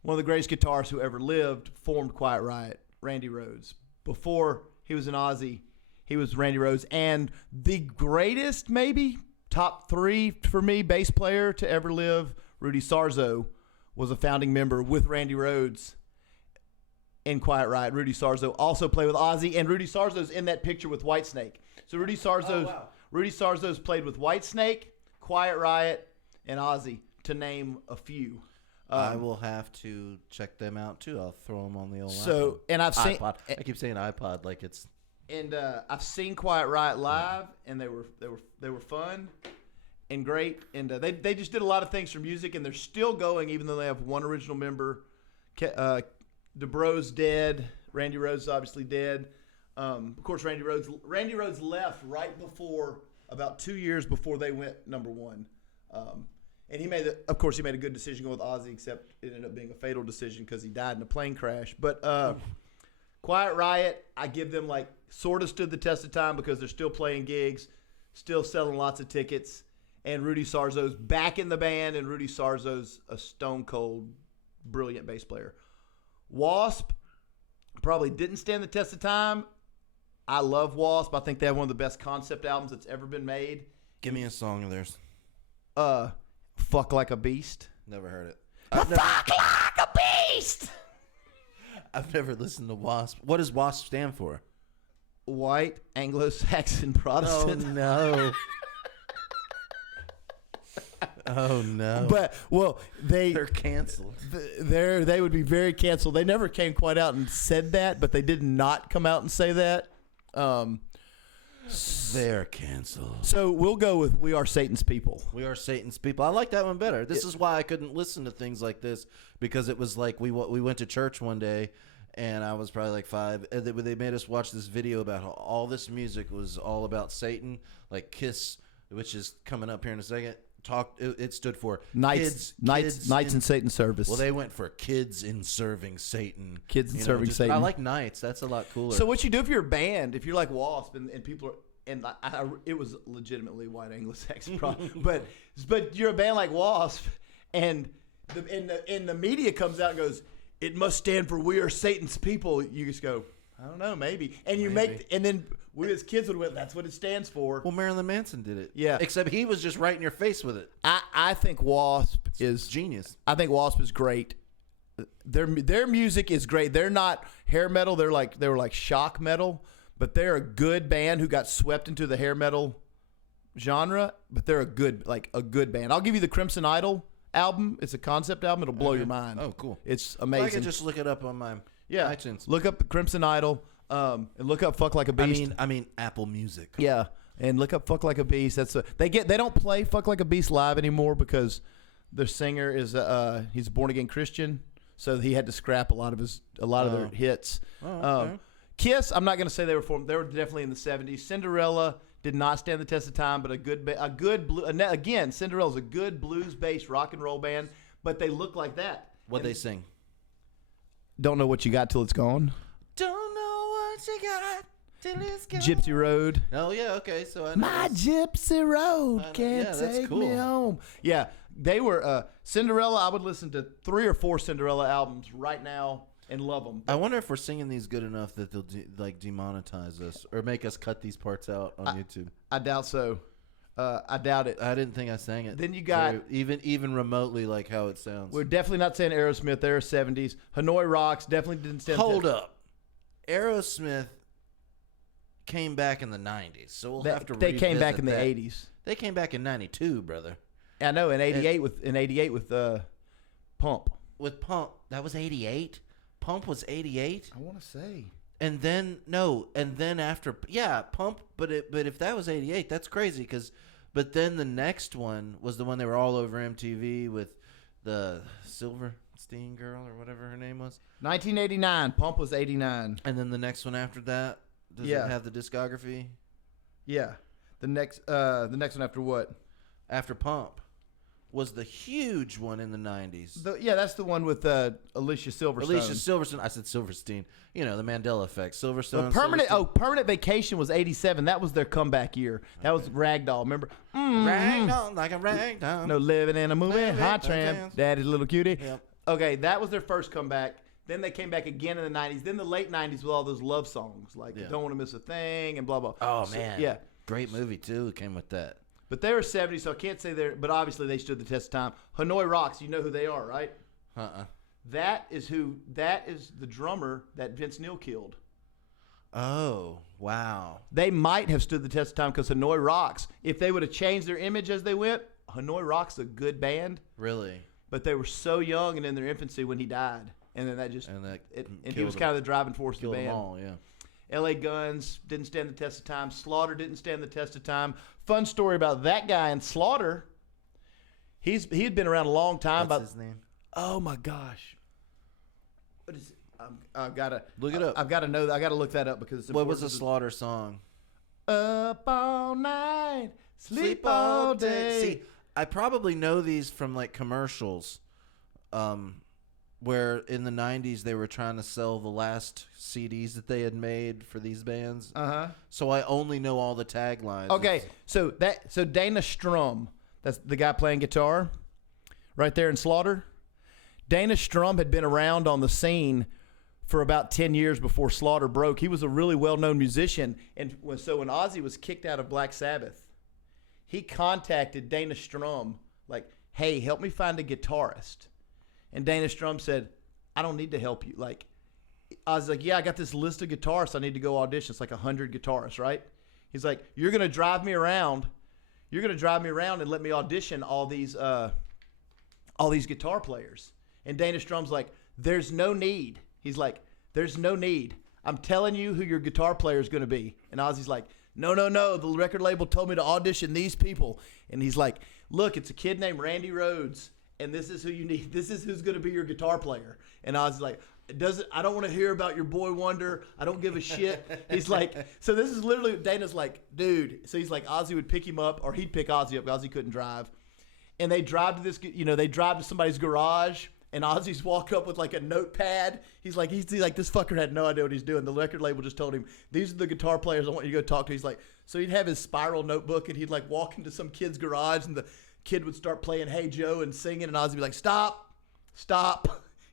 one of the greatest guitarists who ever lived formed Quiet Riot, Randy Rhoads. Before he was an Ozzy, he was Randy Rhoads. And the greatest, maybe, top 3 for me, bass player to ever live, Rudy Sarzo, was a founding member with Randy Rhoads in Quiet Riot. Rudy Sarzo also played with Ozzy, and Rudy Sarzo's in that picture with Whitesnake. So Rudy Sarzo's played with Whitesnake, Quiet Riot, and Ozzy, to name a few. I will have to check them out too. I'll throw them on the old So, and I've seen iPod. I keep saying iPod like it's. And I've seen Quiet Riot live, and they were fun and great. And they just did a lot of things for music, and they're still going, even though they have one original member. DeBro's dead. Randy Rhoads is obviously dead. Of course, Randy Rhoads left right before, about 2 years before they went number one. And he made a good decision going with Ozzy, except it ended up being a fatal decision because he died in a plane crash. But Quiet Riot, I give them like sort of stood the test of time because they're still playing gigs, still selling lots of tickets, and Rudy Sarzo's back in the band, and Rudy Sarzo's a stone cold, brilliant bass player. Wasp probably didn't stand the test of time. I love Wasp. I think they have one of the best concept albums that's ever been made. Give me a song of theirs. Fuck Like a Beast. Never heard it. Fuck Like a Beast! I've never listened to Wasp. What does Wasp stand for? White Anglo-Saxon Oh Protestant. no. Oh no. But, well, they're canceled. they would be very canceled. They never came quite out and said that, but they did not come out and say that. They're canceled. So we'll go with We Are Satan's People. We Are Satan's People. I like that one better. This is why I couldn't listen to things like this, because it was like we went to church one day, and I was probably like 5, and they made us watch this video about how all this music was all about Satan, like Kiss, which is coming up here in a second. It stood for Knights in Satan's service. Well, they went for kids in serving Satan. Kids in serving Satan. I like Knights. That's a lot cooler. So what you do if you're a band, if you're like Wasp, and people are, and it was legitimately white Anglo-Saxon problem, but you're a band like Wasp, and the media comes out and goes, it must stand for We Are Satan's People. You just go, I don't know, maybe, and you and then we as kids would went, that's what it stands for. Well, Marilyn Manson did it. Yeah. Except he was just right in your face with it. I think Wasp is Genius. I think Wasp is great. Their music is great. They're not hair metal. They were like shock metal, but they're a good band who got swept into the hair metal genre. But they're a good band. I'll give you the Crimson Idol album. It's a concept album. It'll blow your mind. Oh, cool. It's Well, amazing. I can just look it up on my iTunes. Look up the Crimson Idol. And look up Fuck Like a Beast. I mean Apple Music. Yeah, and look up Fuck Like a Beast. They don't play Fuck Like a Beast live anymore because their singer is he's a born again Christian, so he had to scrap a lot of their hits. Oh, okay. Kiss, I'm not going to say they were formed. They were definitely in the 70s. Cinderella did not stand the test of time, but again, Cinderella's a good blues based rock and roll band, but they look like that. What they sing? Don't know what you got till it's gone. Don't know what you got till it's gone. Gypsy Road. Oh yeah, okay. So I know My this. Gypsy Road can't yeah, that's take cool. me home. Yeah, they were Cinderella. I would listen to 3 or 4 Cinderella albums right now and love them. I wonder if we're singing these good enough that they'll demonetize us or make us cut these parts out on YouTube. I doubt so. I doubt it. I didn't think I sang it. Then you got even remotely like how it sounds. We're definitely not saying Aerosmith. They're 70s. Hanoi Rocks definitely didn't stand. Hold up, Aerosmith came back in the 90s, so we'll have to. They came back revisit in the that. 80s. They came back in 92, brother. I know in 88 with Pump. With Pump, that was 88. Pump was 88. I want to say. And then after Pump, but if that was 88, that's crazy but then the next one was the one they were all over MTV with the Silverstein girl or whatever her name was. 1989. Pump was 89. And then the next one after that, does it have the discography? Yeah. The next one after what? After Pump was the huge one in the 90s. That's the one with Alicia Silverstone. Alicia Silverstone. I said Silverstein. You know, the Mandela Effect. Silverstone. Permanent Vacation was 87. That was their comeback year. That was Ragdoll. Remember? Ragdoll like a ragdoll. No living in a movie. Living Hot in a tramp. dance. Daddy's little cutie. Yep. Okay, that was their first comeback. Then they came back again in the 90s. Then the late 90s with all those love songs like Don't Want to Miss a Thing and blah, blah. Oh, So, man. yeah. Great movie, too. It came with that. But they were 70, so I can't say they're – but obviously they stood the test of time. Hanoi Rocks, you know who they are, right? That is the drummer that Vince Neil killed. Oh, wow. They might have stood the test of time because Hanoi Rocks, if they would have changed their image as they went, Hanoi Rocks a good band. Really? But they were so young and in their infancy when he died. And then that just And he was kind of the driving force of the killed band. them all, yeah. L.A. Guns didn't stand the test of time. Slaughter didn't stand the test of time. Fun story about that guy in Slaughter. He had been around a long time. What's his name? Oh my gosh! What is it? I've got to Look it up. I've got to know. I got to look that up because it's What was the important. Slaughter song? Up all night, sleep all day. See, I probably know these from like commercials, where in the 90s they were trying to sell the last CDs that they had made for these bands. So I only know all the taglines. Okay, so Dana Strum, that's the guy playing guitar, right there in Slaughter. Dana Strum had been around on the scene for about 10 years before Slaughter broke. He was a really well-known musician. And so when Ozzy was kicked out of Black Sabbath, he contacted Dana Strum, like, hey, help me find a guitarist. And Dana Strum said, I don't need to help you. Like, I was like, yeah, I got this list of guitarists I need to go audition. It's like 100 guitarists, right? He's like, you're going to drive me around. You're going to drive me around and let me audition all these guitar players. And Dana Strum's like, there's no need. He's like, there's no need. I'm telling you who your guitar player is going to be. And Ozzy's like, no. The record label told me to audition these people. And he's like, look, it's a kid named Randy Rhoads, and this is who you need. This is who's going to be your guitar player. And Ozzy's like, I don't want to hear about your boy wonder. I don't give a shit. He's like, so this is literally, Dana's like, dude. So he's like, Ozzy would pick him up, or he'd pick Ozzy up. Ozzy couldn't drive. And they drive to this, they drive to somebody's garage, and Ozzy's walk up with like a notepad. He's like, this fucker had no idea what he's doing. The record label just told him, these are the guitar players I want you to go talk to. He's like, so he'd have his spiral notebook, and he'd like walk into some kid's garage, and the kid would start playing Hey Joe and singing, and Ozzy'd be like, stop.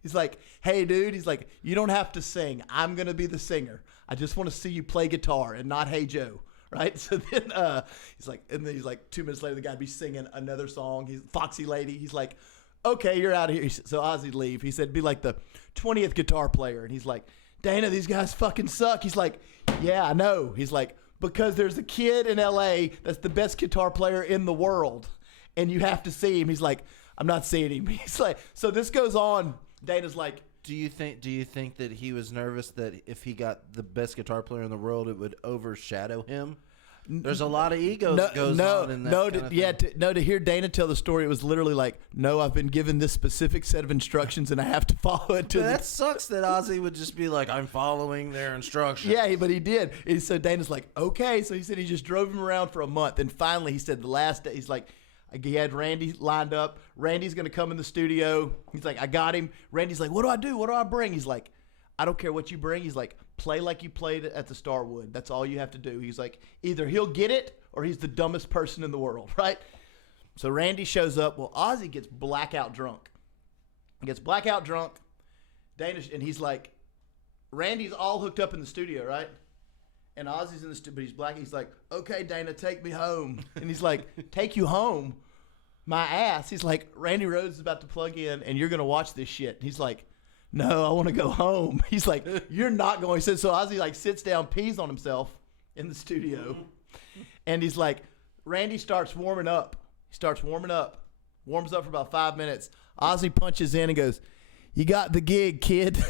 He's like, hey, dude. He's like, you don't have to sing. I'm going to be the singer. I just want to see you play guitar and not Hey Joe. Right? So then he's like, 2 minutes later, the guy'd be singing another song. He's Foxy Lady. He's like, okay, you're out of here. So Ozzy'd leave. He said, be like the 20th guitar player. And he's like, Dana, these guys fucking suck. He's like, yeah, I know. He's like, because there's a kid in LA that's the best guitar player in the world, and you have to see him. He's like, I'm not seeing him. He's like, so this goes on. Dana's like, do you think that he was nervous that if he got the best guitar player in the world, it would overshadow him? There's a lot of ego that goes on in that. To hear Dana tell the story, it was literally like, no, I've been given this specific set of instructions and I have to follow it. That sucks that Ozzy would just be like, I'm following their instructions. Yeah, but he did. And so Dana's like, okay. So he said he just drove him around for a month. And finally, he said the last day, he's like, he had Randy lined up. Randy's going to come in the studio. He's like, I got him. Randy's like, what do I do? What do I bring? He's like, I don't care what you bring. He's like, play like you played at the Starwood. That's all you have to do. He's like, either he'll get it or he's the dumbest person in the world, right? So Randy shows up. Well, Ozzy gets blackout drunk. He gets blackout drunk. And he's like, Randy's all hooked up in the studio, right? And Ozzy's in the studio, but he's black. He's like, okay, Dana, take me home. And he's like, take you home? My ass. He's like, Randy Rhoads is about to plug in, and you're going to watch this shit. And he's like, no, I want to go home. He's like, you're not going. He said, so Ozzy like sits down, pees on himself in the studio. And he's like, Randy starts warming up. He starts warming up. Warms up for about 5 minutes. Ozzy punches in and goes, you got the gig, kid.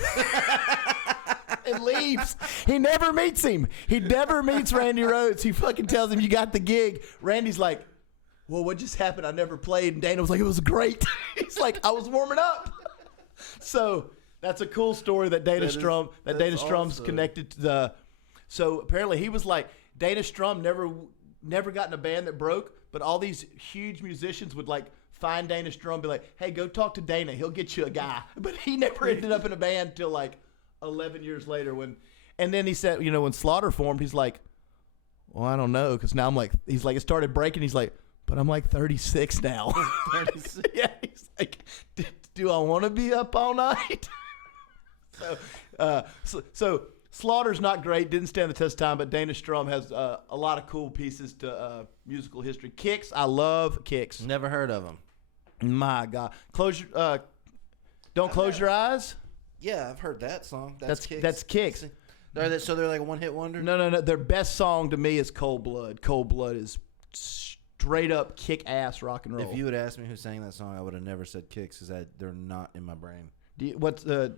And leaves. He never meets him. He never meets Randy Rhoads. He fucking tells him, you got the gig. Randy's like, well, what just happened? I never played. And Dana was like, it was great. He's like, I was warming up. So that's a cool story that Dana Strum's awesome. Connected to the. So apparently he was like, Dana Strum never got in a band that broke, but all these huge musicians would like find Dana Strum, be like, hey, go talk to Dana. He'll get you a guy. But he never ended up in a band till like 11 years later and then he said, when Slaughter formed, he's like, well, I don't know, because now I'm like, he's like, it started breaking. He's like, but I'm like 36 now. 36. Yeah, he's like, do I want to be up all night? So Slaughter's not great, didn't stand the test of time, but Dana Strum has a lot of cool pieces to musical history. Kix, I love Kix. Never heard of them. My God, don't close your eyes. Yeah, I've heard that song. That's Kix. That's Kix. So they're like a one-hit wonder? No. Their best song to me is Cold Blood. Cold Blood is straight up kick-ass rock and roll. If you had asked me who sang that song, I would have never said Kix because they're not in my brain. What's the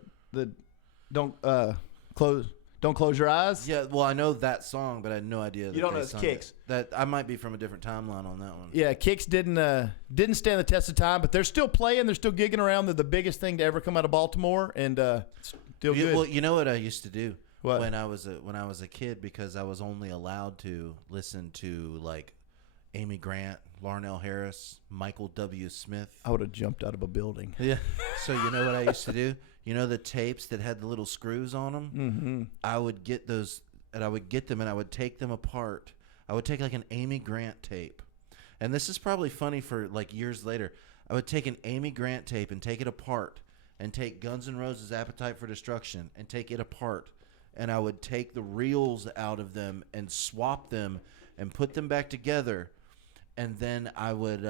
don't close your eyes? Yeah, well, I know that song, but I had no idea. You don't know it's Kix. That I might be from a different timeline on that one. Yeah, Kix didn't stand the test of time, but they're still playing. They're still gigging around. They're the biggest thing to ever come out of Baltimore, and still good. Well, you know what I used to do what? when I was a kid, because I was only allowed to listen to like Amy Grant, Larnell Harris, Michael W. Smith. I would have jumped out of a building. Yeah. So you know what I used to do? You know the tapes that had the little screws on them? Mm-hmm. I would get those, and I would get them, and I would take them apart. I would take like an Amy Grant tape. And this is probably funny for like years later. I would take an Amy Grant tape and take it apart and take Guns N' Roses' Appetite for Destruction and take it apart. And I would take the reels out of them and swap them and put them back together. And then I would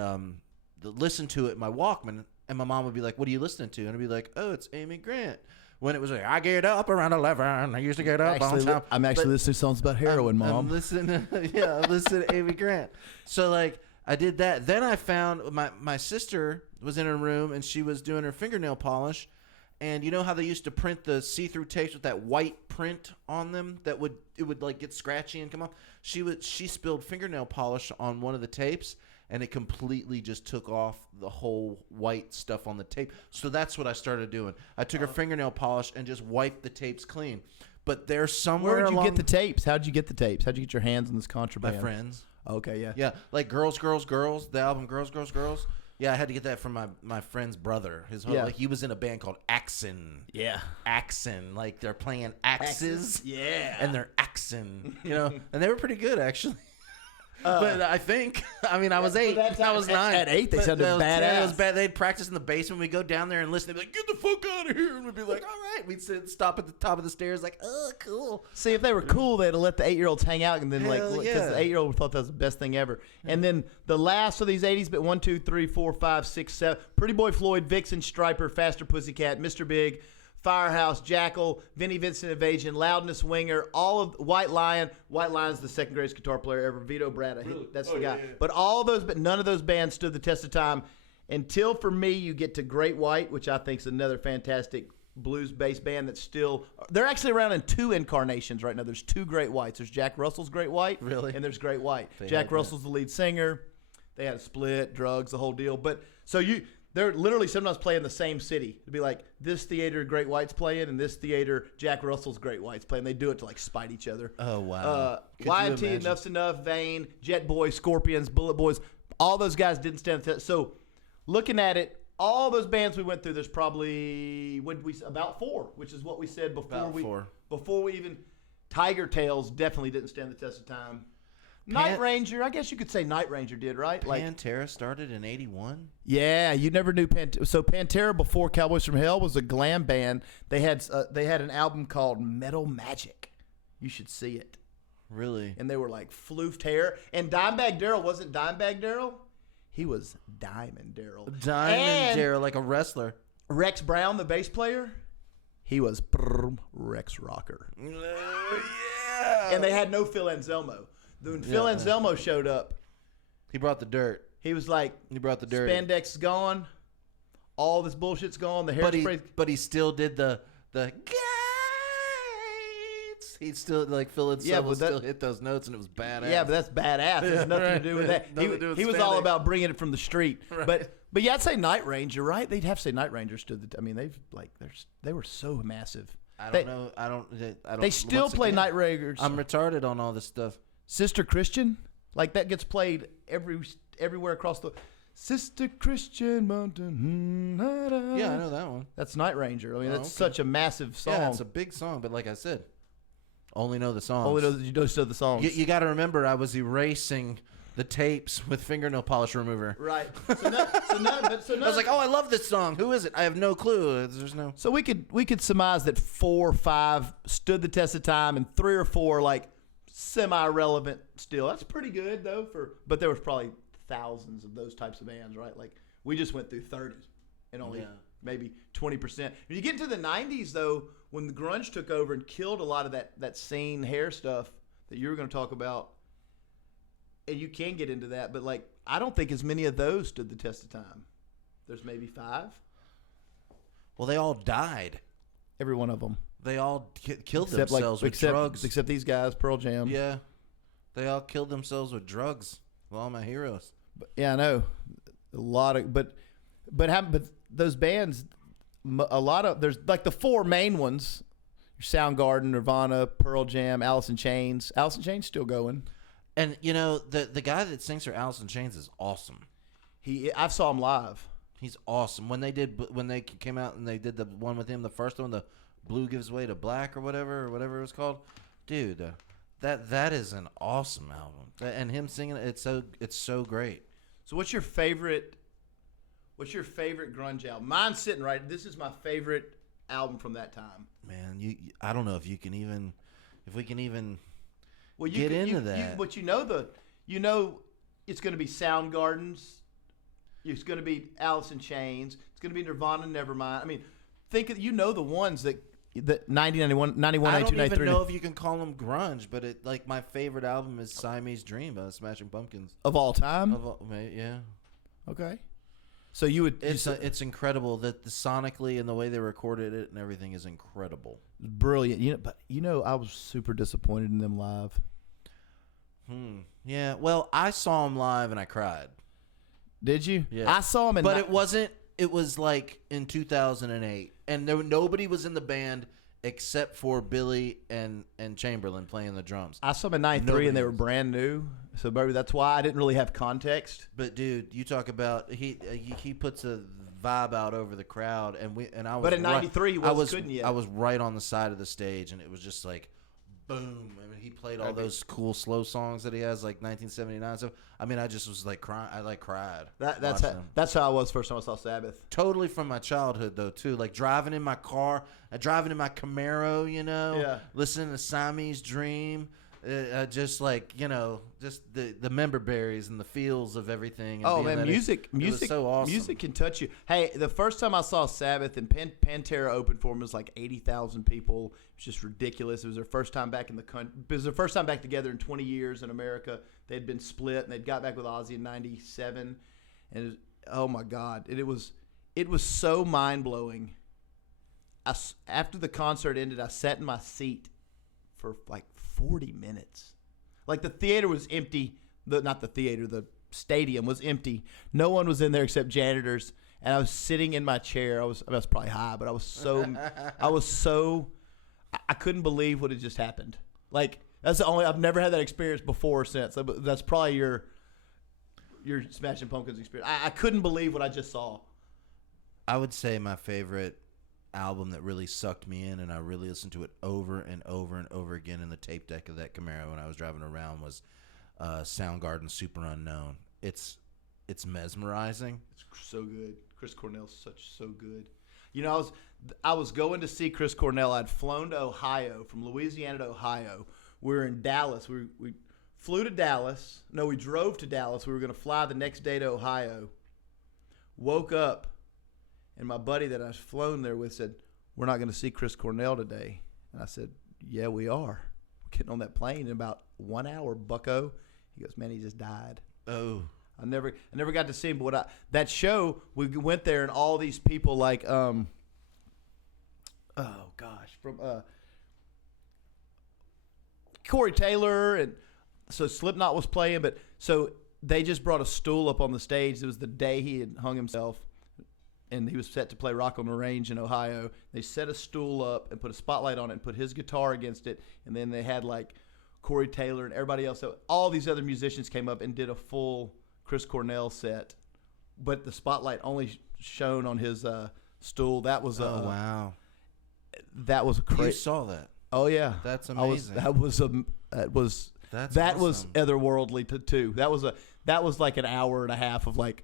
listen to it in my Walkman. And my mom would be like, "What are you listening to?" And I'd be like, "Oh, it's Amy Grant." When it was like, "I get up around 11. I used to get up on time." I'm actually But listening to songs about heroin, Mom. I'm listening, I'm listening to Amy Grant. So like I did that. Then I found my sister was in her room and she was doing her fingernail polish. And you know how they used to print the see-through tapes with that white print on them that would like get scratchy and come off? She spilled fingernail polish on one of the tapes and it completely just took off the whole white stuff on the tape. So that's what I started doing. I took her fingernail polish and just wiped the tapes clean. But there's somewhere Where did you along get the tapes? How did you get the tapes? How did you get your hands on this contraband? my friends. Okay, yeah. Yeah, like Girls, Girls, Girls, the album Girls, Girls, Girls. Yeah, I had to get that from my friend's brother. His whole, Yeah. like he was in a band called Axon. Yeah. Axon, like they're playing axes. Yeah. And they're axing, and they were pretty good actually. But I think, I mean, I was 8. that I was time- 9. at 8, they But sounded that was- It was badass. bad. They'd practice in the basement. We'd go down there and listen. They'd be like, "Get the fuck out of here!" And we'd be like, "All right." We'd stop at the top of the stairs, like, "Oh, cool." See, if they were cool, they'd have let the 8-year-olds hang out, and then Hell because yeah. the 8-year-old thought that was the best thing ever. And then the last of these 80s, but 1, 2, 3, 4, 5, 6, 7, Pretty Boy Floyd, Vixen, Striper, Faster Pussycat, Mr. Big, Firehouse, Jackal, Vinnie Vincent Invasion, Loudness Winger, all of White Lion. White Lion's the second greatest guitar player ever. Vito Bratta, that's the guy. But all those, but none of those bands stood the test of time until, for me, you get to Great White, which I think is another fantastic blues-based band that's still. They're actually around in 2 incarnations right now. There's 2 Great Whites. There's Jack Russell's Great White, Really? and there's Great White. They Jack had that. Russell's the lead singer. They had a split, drugs, the whole deal. But so they're literally sometimes playing the same city. It'd be like this theater Great White's playing, and this theater Jack Russell's Great White's playing. They do it to like spite each other. Oh, wow. Could you YMT, imagine? Enough's Enough, Vane, Jet Boy, Scorpions, Bullet Boys, all those guys didn't stand the test. So looking at it, all those bands we went through, there's probably about 4, which is what we said before About 4. before we even. Tiger Tails definitely didn't stand the test of time. Night Ranger, I guess you could say Night Ranger did, right? Pantera started in 81. Yeah, you never knew Pantera. So Pantera before Cowboys from Hell was a glam band. They had an album called Metal Magic. You should see it. Really? And they were like floofed hair. And Dimebag Darrell wasn't Dimebag Darrell. He was Diamond Darrell. Diamond Darrell, like a wrestler. Rex Brown, the bass player, he was Rex Rocker. Yeah. And they had no Phil Anselmo. When Phil Anselmo showed up, He brought the dirt. he was like, He brought the dirt. spandex is gone. All this bullshit's gone. The hairspray. But he still did the gates. He still like Phil Anselmo still hit those notes and it was badass. Yeah, but that's badass. There's nothing to do with that. Nothing to do with He was all spandex. about bringing it from the street. Right. But yeah, I'd say Night Ranger, right? They'd have to say Night Ranger stood the. I mean, they were so massive. I They- don't know. I don't. They still once play again, Night Rangers. I'm retarded on all this stuff. Sister Christian, like that gets played everywhere across the. Sister Christian Mountain. Yeah, I know that one. That's Night Ranger. I mean, Oh, that's okay. such a massive song. Yeah, it's a big song, but like I said, only know the songs. Only you don't know the songs. You got to remember, I was erasing the tapes with fingernail polish remover. Right. So I was like, "Oh, I love this song. Who is it? I have no clue. There's no." So we could surmise that 4 or 5 stood the test of time, and 3 or 4 like semi-relevant still. That's pretty good though. But there was probably thousands of those types of bands, right? Like we just went through 30, and only maybe 20%. When you get into the 90s though, when the grunge took over and killed a lot of that scene hair stuff that you were going to talk about, and you can get into that, but like I don't think as many of those stood the test of time. There's maybe 5. Well, they all died. Every one of them. They all killed themselves with drugs. Except these guys, Pearl Jam. Yeah, they all killed themselves with drugs. All my heroes. Yeah, I know. A lot of, but those bands, a lot of, there's like the 4 main ones: Soundgarden, Nirvana, Pearl Jam, Alice in Chains. Alice in Chains still going. And you know the guy that sings for Alice in Chains is awesome. I saw him live. He's awesome. When they came out and they did the one with him, the first one, the Blue Gives Way to Black or whatever it was called, dude. That is an awesome album, and him singing it's so great. So, what's your favorite What's your favorite grunge album? Mine's sitting right. This is my favorite album from that time. Man, I don't know if you can even, if we can even Well, get into that. but it's going to be Soundgarden's. It's going to be Alice in Chains. It's going to be Nirvana, Nevermind. I mean, think of, the ones that 91, 91, I 92, don't even 93 know if you can call them grunge, but it like my favorite album is Siamese Dream by the Smashing Pumpkins. of all time. Yeah, Okay. So you would it's incredible that the sonically and the way they recorded it and everything is incredible. brilliant. But I was super disappointed in them live. Yeah. Well, I saw them live and I cried. Did you? Yeah. I saw them, But it wasn't. It was like in 2008, and nobody was in the band except for Billy and Chamberlain playing the drums. I saw them in '93, Nobody and they were was. brand new. So maybe that's why I didn't really have context. But dude, you talk about he puts a vibe out over the crowd, and I was. But in '93, he I couldn't yet. I was right on the side of the stage, and it was just like, boom. I mean, he played all those cool slow songs that he has, like 1979 stuff. I mean, I just was like crying. I like cried. That's how I was first time I saw Sabbath. Totally from my childhood though too, like driving in my car, driving in my Camaro, Yeah. listening to Siamese Dream, just like just the member berries and the feels of everything. And Oh being man, that music was so awesome. Music can touch you. Hey, the first time I saw Sabbath and Pantera opened for them, it was like 80,000 people. It was just ridiculous. It was their first time back in the country. It was their first time back together in 20 years in America. They'd been split and they'd got back with Ozzy in '97, and it was, oh my God, it was so mind blowing. After the concert ended, I sat in my seat for like 40 minutes. Like the theater was empty. Not the theater, the stadium was empty. No one was in there except janitors. And I was sitting in my chair. I was probably high, but I couldn't believe what had just happened. Like that's the only, I've never had that experience before or since. That's probably your Smashing Pumpkins experience. I couldn't believe what I just saw. I would say my favorite album that really sucked me in, and I really listened to it over and over and over again in the tape deck of that Camaro when I was driving around, was Soundgarden Super Unknown. It's mesmerizing. It's so good. Chris Cornell's so good. I was going to see Chris Cornell. I'd flown to Ohio, from Louisiana to Ohio. We were in Dallas. We flew to Dallas. No, we drove to Dallas. We were going to fly the next day to Ohio. Woke up, and my buddy that I was flown there with said, "We're not going to see Chris Cornell today." And I said, "Yeah, we are. We're getting on that plane in about 1 hour, bucko." He goes, "Man, he just died." Oh. I never got to see him, but that show, we went there and all these people like from Corey Taylor, and so Slipknot was playing, but so they just brought a stool up on the stage. It was the day he had hung himself, and he was set to play Rock on the Range in Ohio. They set a stool up and put a spotlight on it and put his guitar against it, and then they had like Corey Taylor and everybody else. So all these other musicians came up and did a full Chris Cornell set, but the spotlight only shone on his stool. That was Oh wow. that was You crazy. saw that. Oh yeah, That's amazing. That was That's awesome. otherworldly too. That was like an hour and a half of like,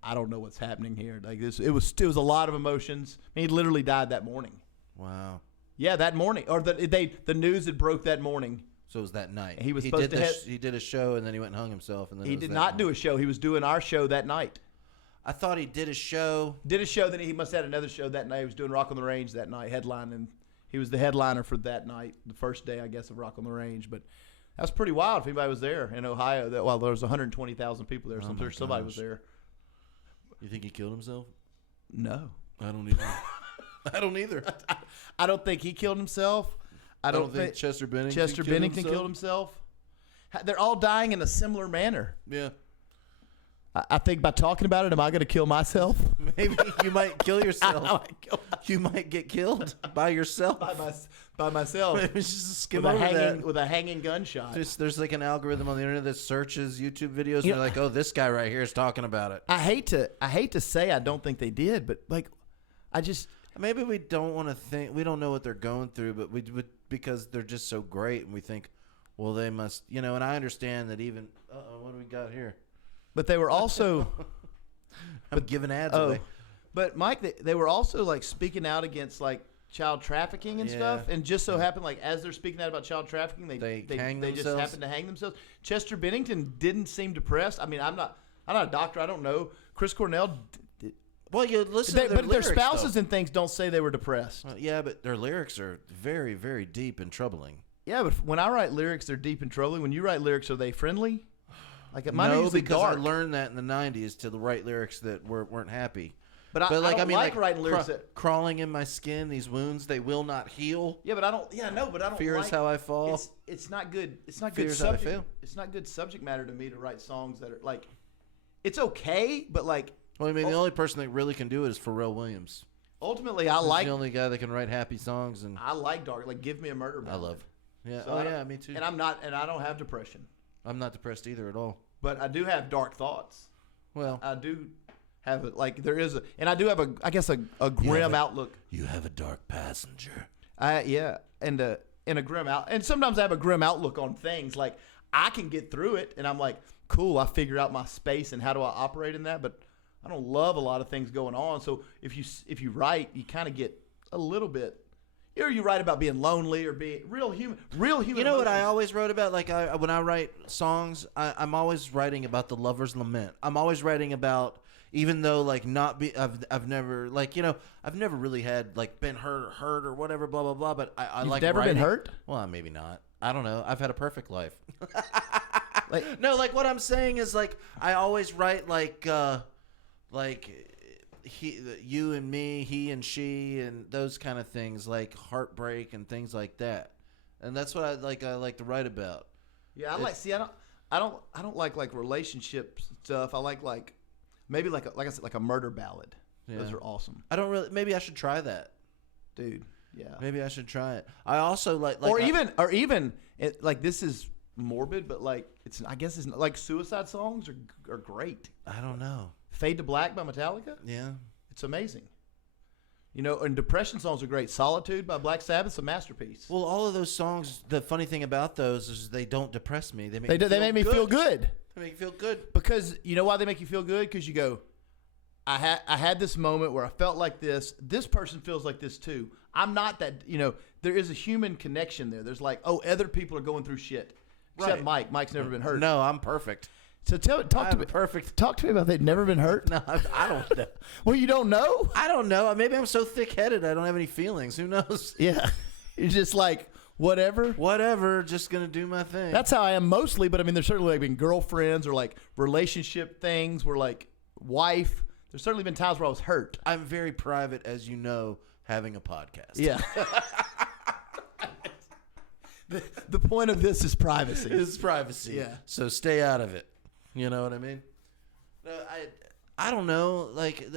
I don't know what's happening here. Like this, it was a lot of emotions. I mean, he literally died that morning. Wow. Yeah, that morning, or the news had broke that morning. So it was that night. He was supposed to he did a show and then he went and hung himself. And then He did not do a show. He was doing our show that night. I thought he did a show. Did a show, then he must have had another show that night. He was doing Rock on the Range that night, headlining. He was the headliner for that night, the first day, I guess, of Rock on the Range. But that was pretty wild if anybody was there in Ohio. There was 120,000 people there. So Oh I'm sure my somebody was gosh. there. You think he killed himself? No. I don't either. I don't either. I don't think he killed himself. I don't think Chester Bennington. Chester Bennington killed himself. They're all dying in a similar manner. Yeah. I think by talking about it, am I going to kill myself? Maybe you might kill yourself. You might get killed by yourself. by myself. Maybe just skim with, over with a hanging gunshot. There's like an algorithm on the internet that searches YouTube videos, and they're like, "Oh, this guy right here is talking about it." I hate to say I don't think they did, but like, I just Maybe we don't want to think. We don't know what they're going through, but we would, because they're just so great, and we think, well, they must, And I understand that even. What do we got here? But they were also I'm giving ads Oh, away. but Mike, they were also like speaking out against like child trafficking and Yeah. stuff, and just so happened like as they're speaking out about child trafficking, They hang just themselves? happened to hang themselves. Chester Bennington didn't seem depressed. I mean, I'm not a doctor. I don't know. Chris Cornell, Well, you listen to their but their lyrics, spouses though. and things don't say they were depressed. Yeah, but their lyrics are very, very deep and troubling. Yeah, but when I write lyrics, they're deep and troubling. When you write lyrics, are they friendly? Like mine are No, usually because dark. I learned that in the '90s to the right lyrics that weren't happy. but I don't like writing lyrics that. crawling in my skin, these wounds they will not heal. Yeah, but I don't. Yeah, no, but I don't. Fear like, is how I fall. It's not good. It's not Fear good is how I subject. feel. It's not good subject matter to me to write songs that are like. It's okay, but like Well, I mean, the only person that really can do it is Pharrell Williams. ultimately, I He's like the only guy that can write happy songs, and dark. Like, give me a murder I ballad. love. Yeah. So I don't- yeah, me too. And I'm not, and I don't have depression, I'm not depressed either at all. but I do have dark thoughts. Well, I do have it. Like there is, and I do have I guess a grim outlook. you have a dark passenger. Yeah, and a grim out, and sometimes I have a grim outlook on things. Like I can get through it, and I'm like, cool. I figured out my space and how do I operate in that. But I don't love a lot of things going on. So if you write, you kind of get a little bit. Or you write about being lonely or being real human. You know what I emotions. always wrote about? Like when I write songs, I'm always writing about the lover's lament. I'm always writing about, even though like I've never like I've never really had like been hurt or whatever, blah blah blah. But I You've like never been writing. hurt? Well, maybe not. I don't know. I've had a perfect life. Like, No, like what I'm saying is like I always write like you and me, he and she, and those kind of things, like heartbreak and things like that. And that's what I like to write about. yeah, I don't like relationship stuff. I like maybe like I said, like a murder ballad. Those Yeah. are awesome, I don't really. Maybe I should try that. dude. Yeah. Maybe I should try it. I also like or even it, like this is morbid, but like I guess it's like suicide songs are great. I don't know. Fade to Black by Metallica, Yeah. it's amazing. And depression songs are great. Solitude by Black Sabbath's a masterpiece. Well, all of those songs. The funny thing about those is they don't depress me. They make They make me feel good They make me feel good. because you know why they make you feel good? Because you go, I had this moment where I felt like this. This person feels like this too. I'm not that. There is a human connection there. There's like, oh, other people are going through shit. Except Right. Mike. Mike's never been hurt. No, I'm perfect. So talk to I'm me. perfect. Talk to me about they've never been hurt. No, I don't know. Well, you don't know. I don't know. Maybe I'm so thick-headed I don't have any feelings. Who knows? Yeah, you're just like whatever. Whatever, just gonna do my thing. That's how I am mostly. But I mean, there's certainly like been girlfriends or like relationship things where like wife. There's certainly been times where I was hurt. I'm very private, as you know, having a podcast. Yeah. the point of this is privacy. It's privacy. Yeah. So stay out of it. You know what I mean? No, I don't know. Like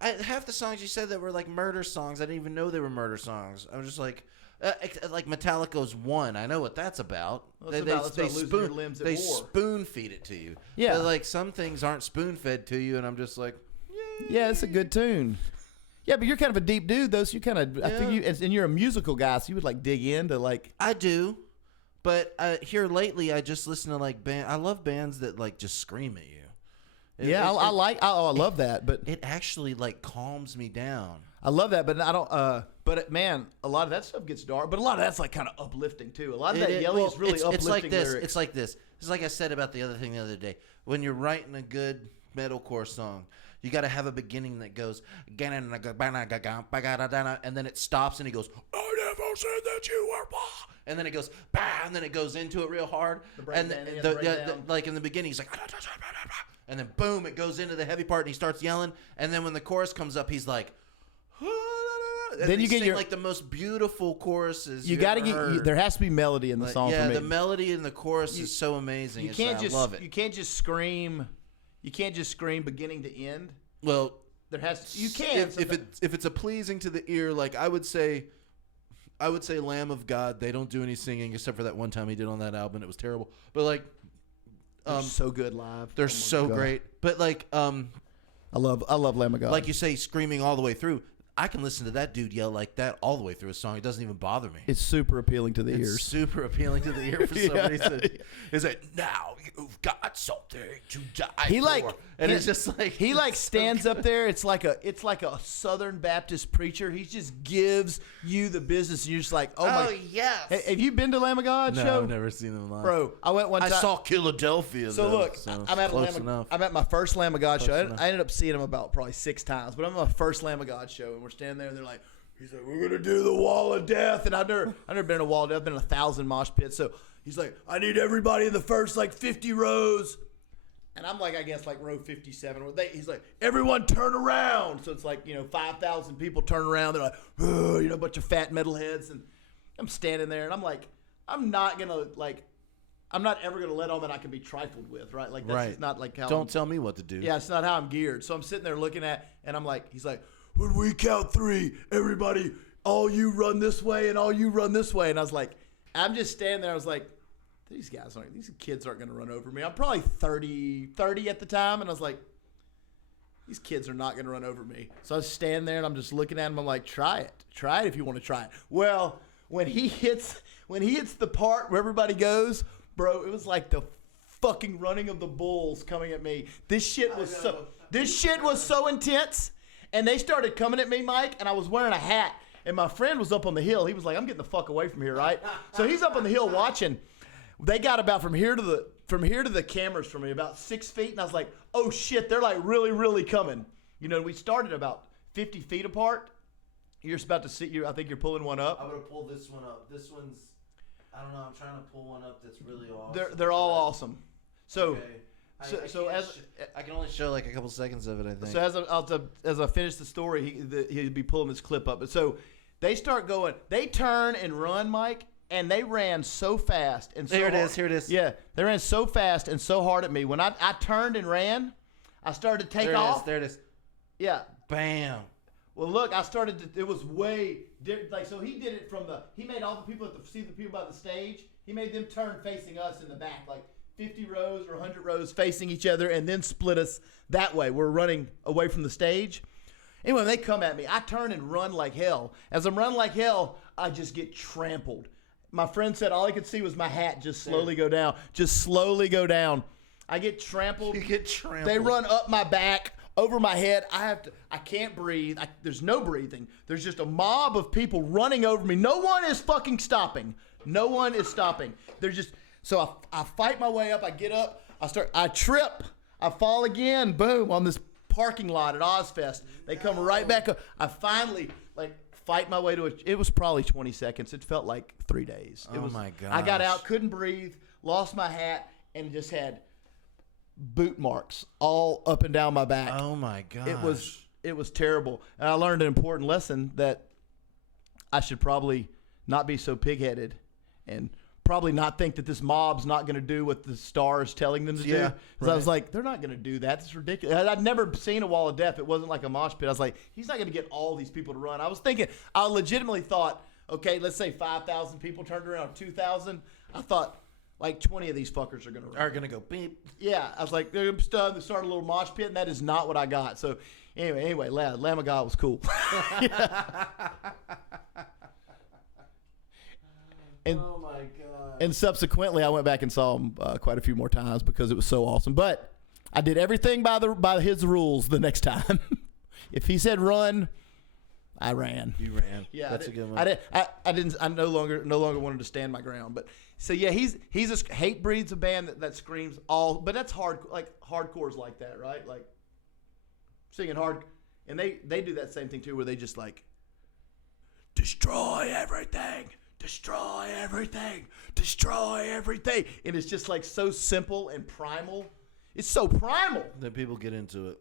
half the songs you said that were like murder songs, I didn't even know they were murder songs. I was just like Metallica's One. I know what that's about. Well, it's about losing your limbs at they war. spoon feed it to you. Yeah. But like some things aren't spoon fed to you, and I'm just like, Yeah, it's a good tune. Yeah, but you're kind of a deep dude though, so you kind of I think you and you're a musical guy, so you would like dig into like. I do. But here lately, I just listen to like I love bands that like just scream at you. I love that, but It actually like calms me down. I love that, but I don't. But man, a lot of that stuff gets dark. But a lot of that's like kind of uplifting too. A lot of that yelling is really uplifting it's like this. lyrics. It's like this. It's like I said about the other thing the other day. When you're writing a good metalcore song, you got to have a beginning that goes, and then it stops and he goes, I never said that you were blah. And then it goes, bah, and then it goes into it real hard. Like in the beginning, he's like, and then boom, it goes into the heavy part and he starts yelling. And then when the chorus comes up, he's like, and Then you get sing your like the most beautiful choruses. you got to get. There has to be melody in the song yeah, for me. the melody in the chorus is so amazing. You can't just I love it. You can't just scream. You can't just scream beginning to end. Well, There has to, you can if it's a pleasing to the ear, like I would say Lamb of God. They don't do any singing except for that one time he did on that album. It was terrible. But like, they're so good live. they're Oh my so God. great. But like, I love Lamb of God. like you say, screaming all the way through. I can listen to that dude yell like that all the way through a song. It doesn't even bother me. It's super appealing to the It's ears. super appealing to the ear for some reason. It's like, now you've got something to die He for. like, and he- it's just like he like it's so stands good. up there. It's like a Southern Baptist preacher. He just gives you the business, and you're just like, oh my. yes. Hey, have you been to Lamb of God No, show? I've never seen them live. Bro, I went one I time. saw Philadelphia. So though, look, so I'm at a close Lamb of, enough. I'm at my first Lamb of God show. enough. I ended up seeing him about probably 6 times, but I'm at my first Lamb of God show, and we're standing there, and they're like, he's like, we're gonna do the Wall of Death, and I've never been in a Wall of Death. I've been in 1,000 mosh pits. So he's like, I need everybody in the first like 50 rows, and I'm like, I guess like row 57. He's like, everyone turn around. So it's like 5,000 people turn around. They're like, a bunch of fat metalheads, and I'm standing there, and I'm like, I'm not ever gonna let on that I can be trifled with, right? Like that's Right. just not like how. Don't tell me what to do. Yeah, it's not how I'm geared. So I'm sitting there looking at, and I'm like, he's like, when we count 3, everybody, all you run this way and all you run this way. And I was like, I'm just standing there. I was like, these kids aren't going to run over me. I'm probably 30 at the time. And I was like, these kids are not going to run over me. So I was standing there and I'm just looking at him. I'm like, try it if you want to try it. Well, when he hits the part where everybody goes, bro, it was like the fucking running of the bulls coming at me. This shit was so intense. And they started coming at me, Mike, and I was wearing a hat. And my friend was up on the hill. He was like, I'm getting the fuck away from here, right? So he's up on the hill watching. They got about from here to the cameras from me, about 6 feet. And I was like, oh shit, they're like really, really coming. We started about 50 feet apart. You're just about to see, I think you're pulling one up. I'm gonna pull this one up. This one's, I don't know. I'm trying to pull one up that's really awesome. They're all awesome. So. Okay. So I can only show like a couple seconds of it. I think. So as I finish the story, he'd be pulling this clip up. But so they start going. They turn and run, Mike, and they ran so fast and so Here it hard. is. Here it is. Yeah, they ran so fast and so hard at me. When I turned and ran, I started to take off. There it is. Yeah. Bam. Well, look, I started to. It was way like so. He did it from the. He made all the people see the people by the stage. He made them turn facing us in the back, like 50 rows or 100 rows facing each other, and then split us that way. We're running away from the stage. Anyway, when they come at me, I turn and run like hell. As I'm running like hell, I just get trampled. My friend said all I could see was my hat just slowly go down. Just slowly go down. I get trampled. You get trampled. They run up my back, over my head. I can't breathe. There's no breathing. There's just a mob of people running over me. No one is fucking stopping. No one is stopping. They're just... So I fight my way up. I get up. I trip. I fall again. Boom, on this parking lot at Ozfest. They come right back up. I finally fight my way to it. It was probably 20 seconds. It felt like 3 days. Oh my I got gosh. out, couldn't breathe, lost my hat, and just had boot marks all up and down my back. Oh my gosh. It was terrible. And I learned an important lesson that I should probably not be so pig-headed and probably not think that this mob's not going to do what the star is telling them to do. Yeah, Because I was like, they're not going to do that. It's ridiculous. I'd never seen a wall of death. It wasn't like a mosh pit. I was like, he's not going to get all these people to run. I legitimately thought, okay, let's say 5,000 people turned around, 2,000. I thought like 20 of these fuckers are going to run. Are gonna go beep. Yeah, I was like, they're stunned. They started a little mosh pit, and that is not what I got. So anyway, Lamb of God was cool. And, Oh my god. and subsequently, I went back and saw him quite a few more times because it was so awesome. But I did everything by his rules the next time. If he said run, I ran. You ran. Yeah, That's a good one. I no longer wanted to stand my ground. But so yeah, he's a Hate Breed's a band that screams all, but that's hardcore's like that, right? Like singing hard, and they do that same thing too, where they just like destroy everything, destroy everything, destroy everything, and it's just like so simple and primal. It's so primal. Then people get into it.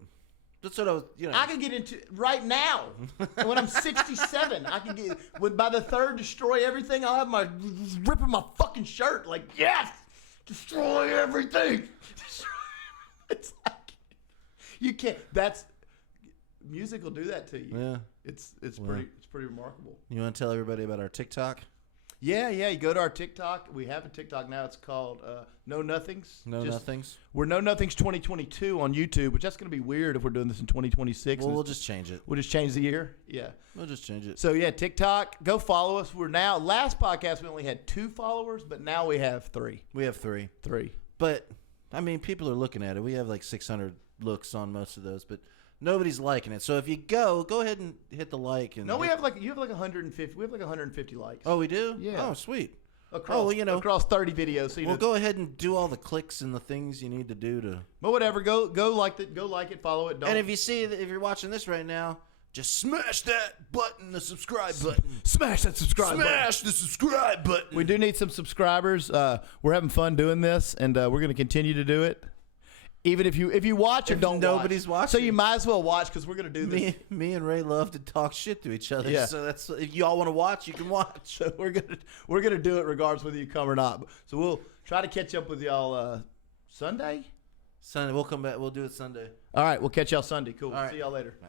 That's what I was. I can get into right now. When I'm 67, I can get. By the third, destroy everything. I'll have my ripping my fucking shirt. Like yes, destroy everything. It's like you can't. That's music will do that to you. Yeah. It's pretty remarkable. You want to tell everybody about our TikTok? Yeah. You go to our TikTok. We have a TikTok now. It's called No Nothings. No nothings. We're No Nothings 2022 on YouTube, which that's going to be weird if we're doing this in 2026. Well, we'll just change it. We'll just change the year. Yeah. We'll just change it. So yeah, TikTok. Go follow us. We're now last podcast we only had 2 followers, but now we have 3. We have 3. 3. But I mean, people are looking at it. We have like 600 looks on most of those, but nobody's liking it. So if you go ahead and hit the like. And No, you have like 150. We have like 150 likes. Oh, we do? Yeah. Oh, sweet. Across, across 30 videos. So Well, go ahead and do all the clicks and the things you need to do to. But whatever, go like it, follow it. Don't. And if you see that, if you're watching this right now, just smash that button, the subscribe button. Smash that subscribe button. Smash the subscribe button. We do need some subscribers. We're having fun doing this, and we're going to continue to do it. Even if you watch or don't nobody's watch. watching. So you might as well watch because we're going to do this. Me and Ray love to talk shit to each other. Yeah. So that's if y'all want to watch, you can watch. So we're gonna do it regardless whether you come or not. So we'll try to catch up with y'all Sunday. Sunday, we'll come back. We'll do it Sunday. All right, we'll catch y'all Sunday. Cool. All right. See y'all later. Bye.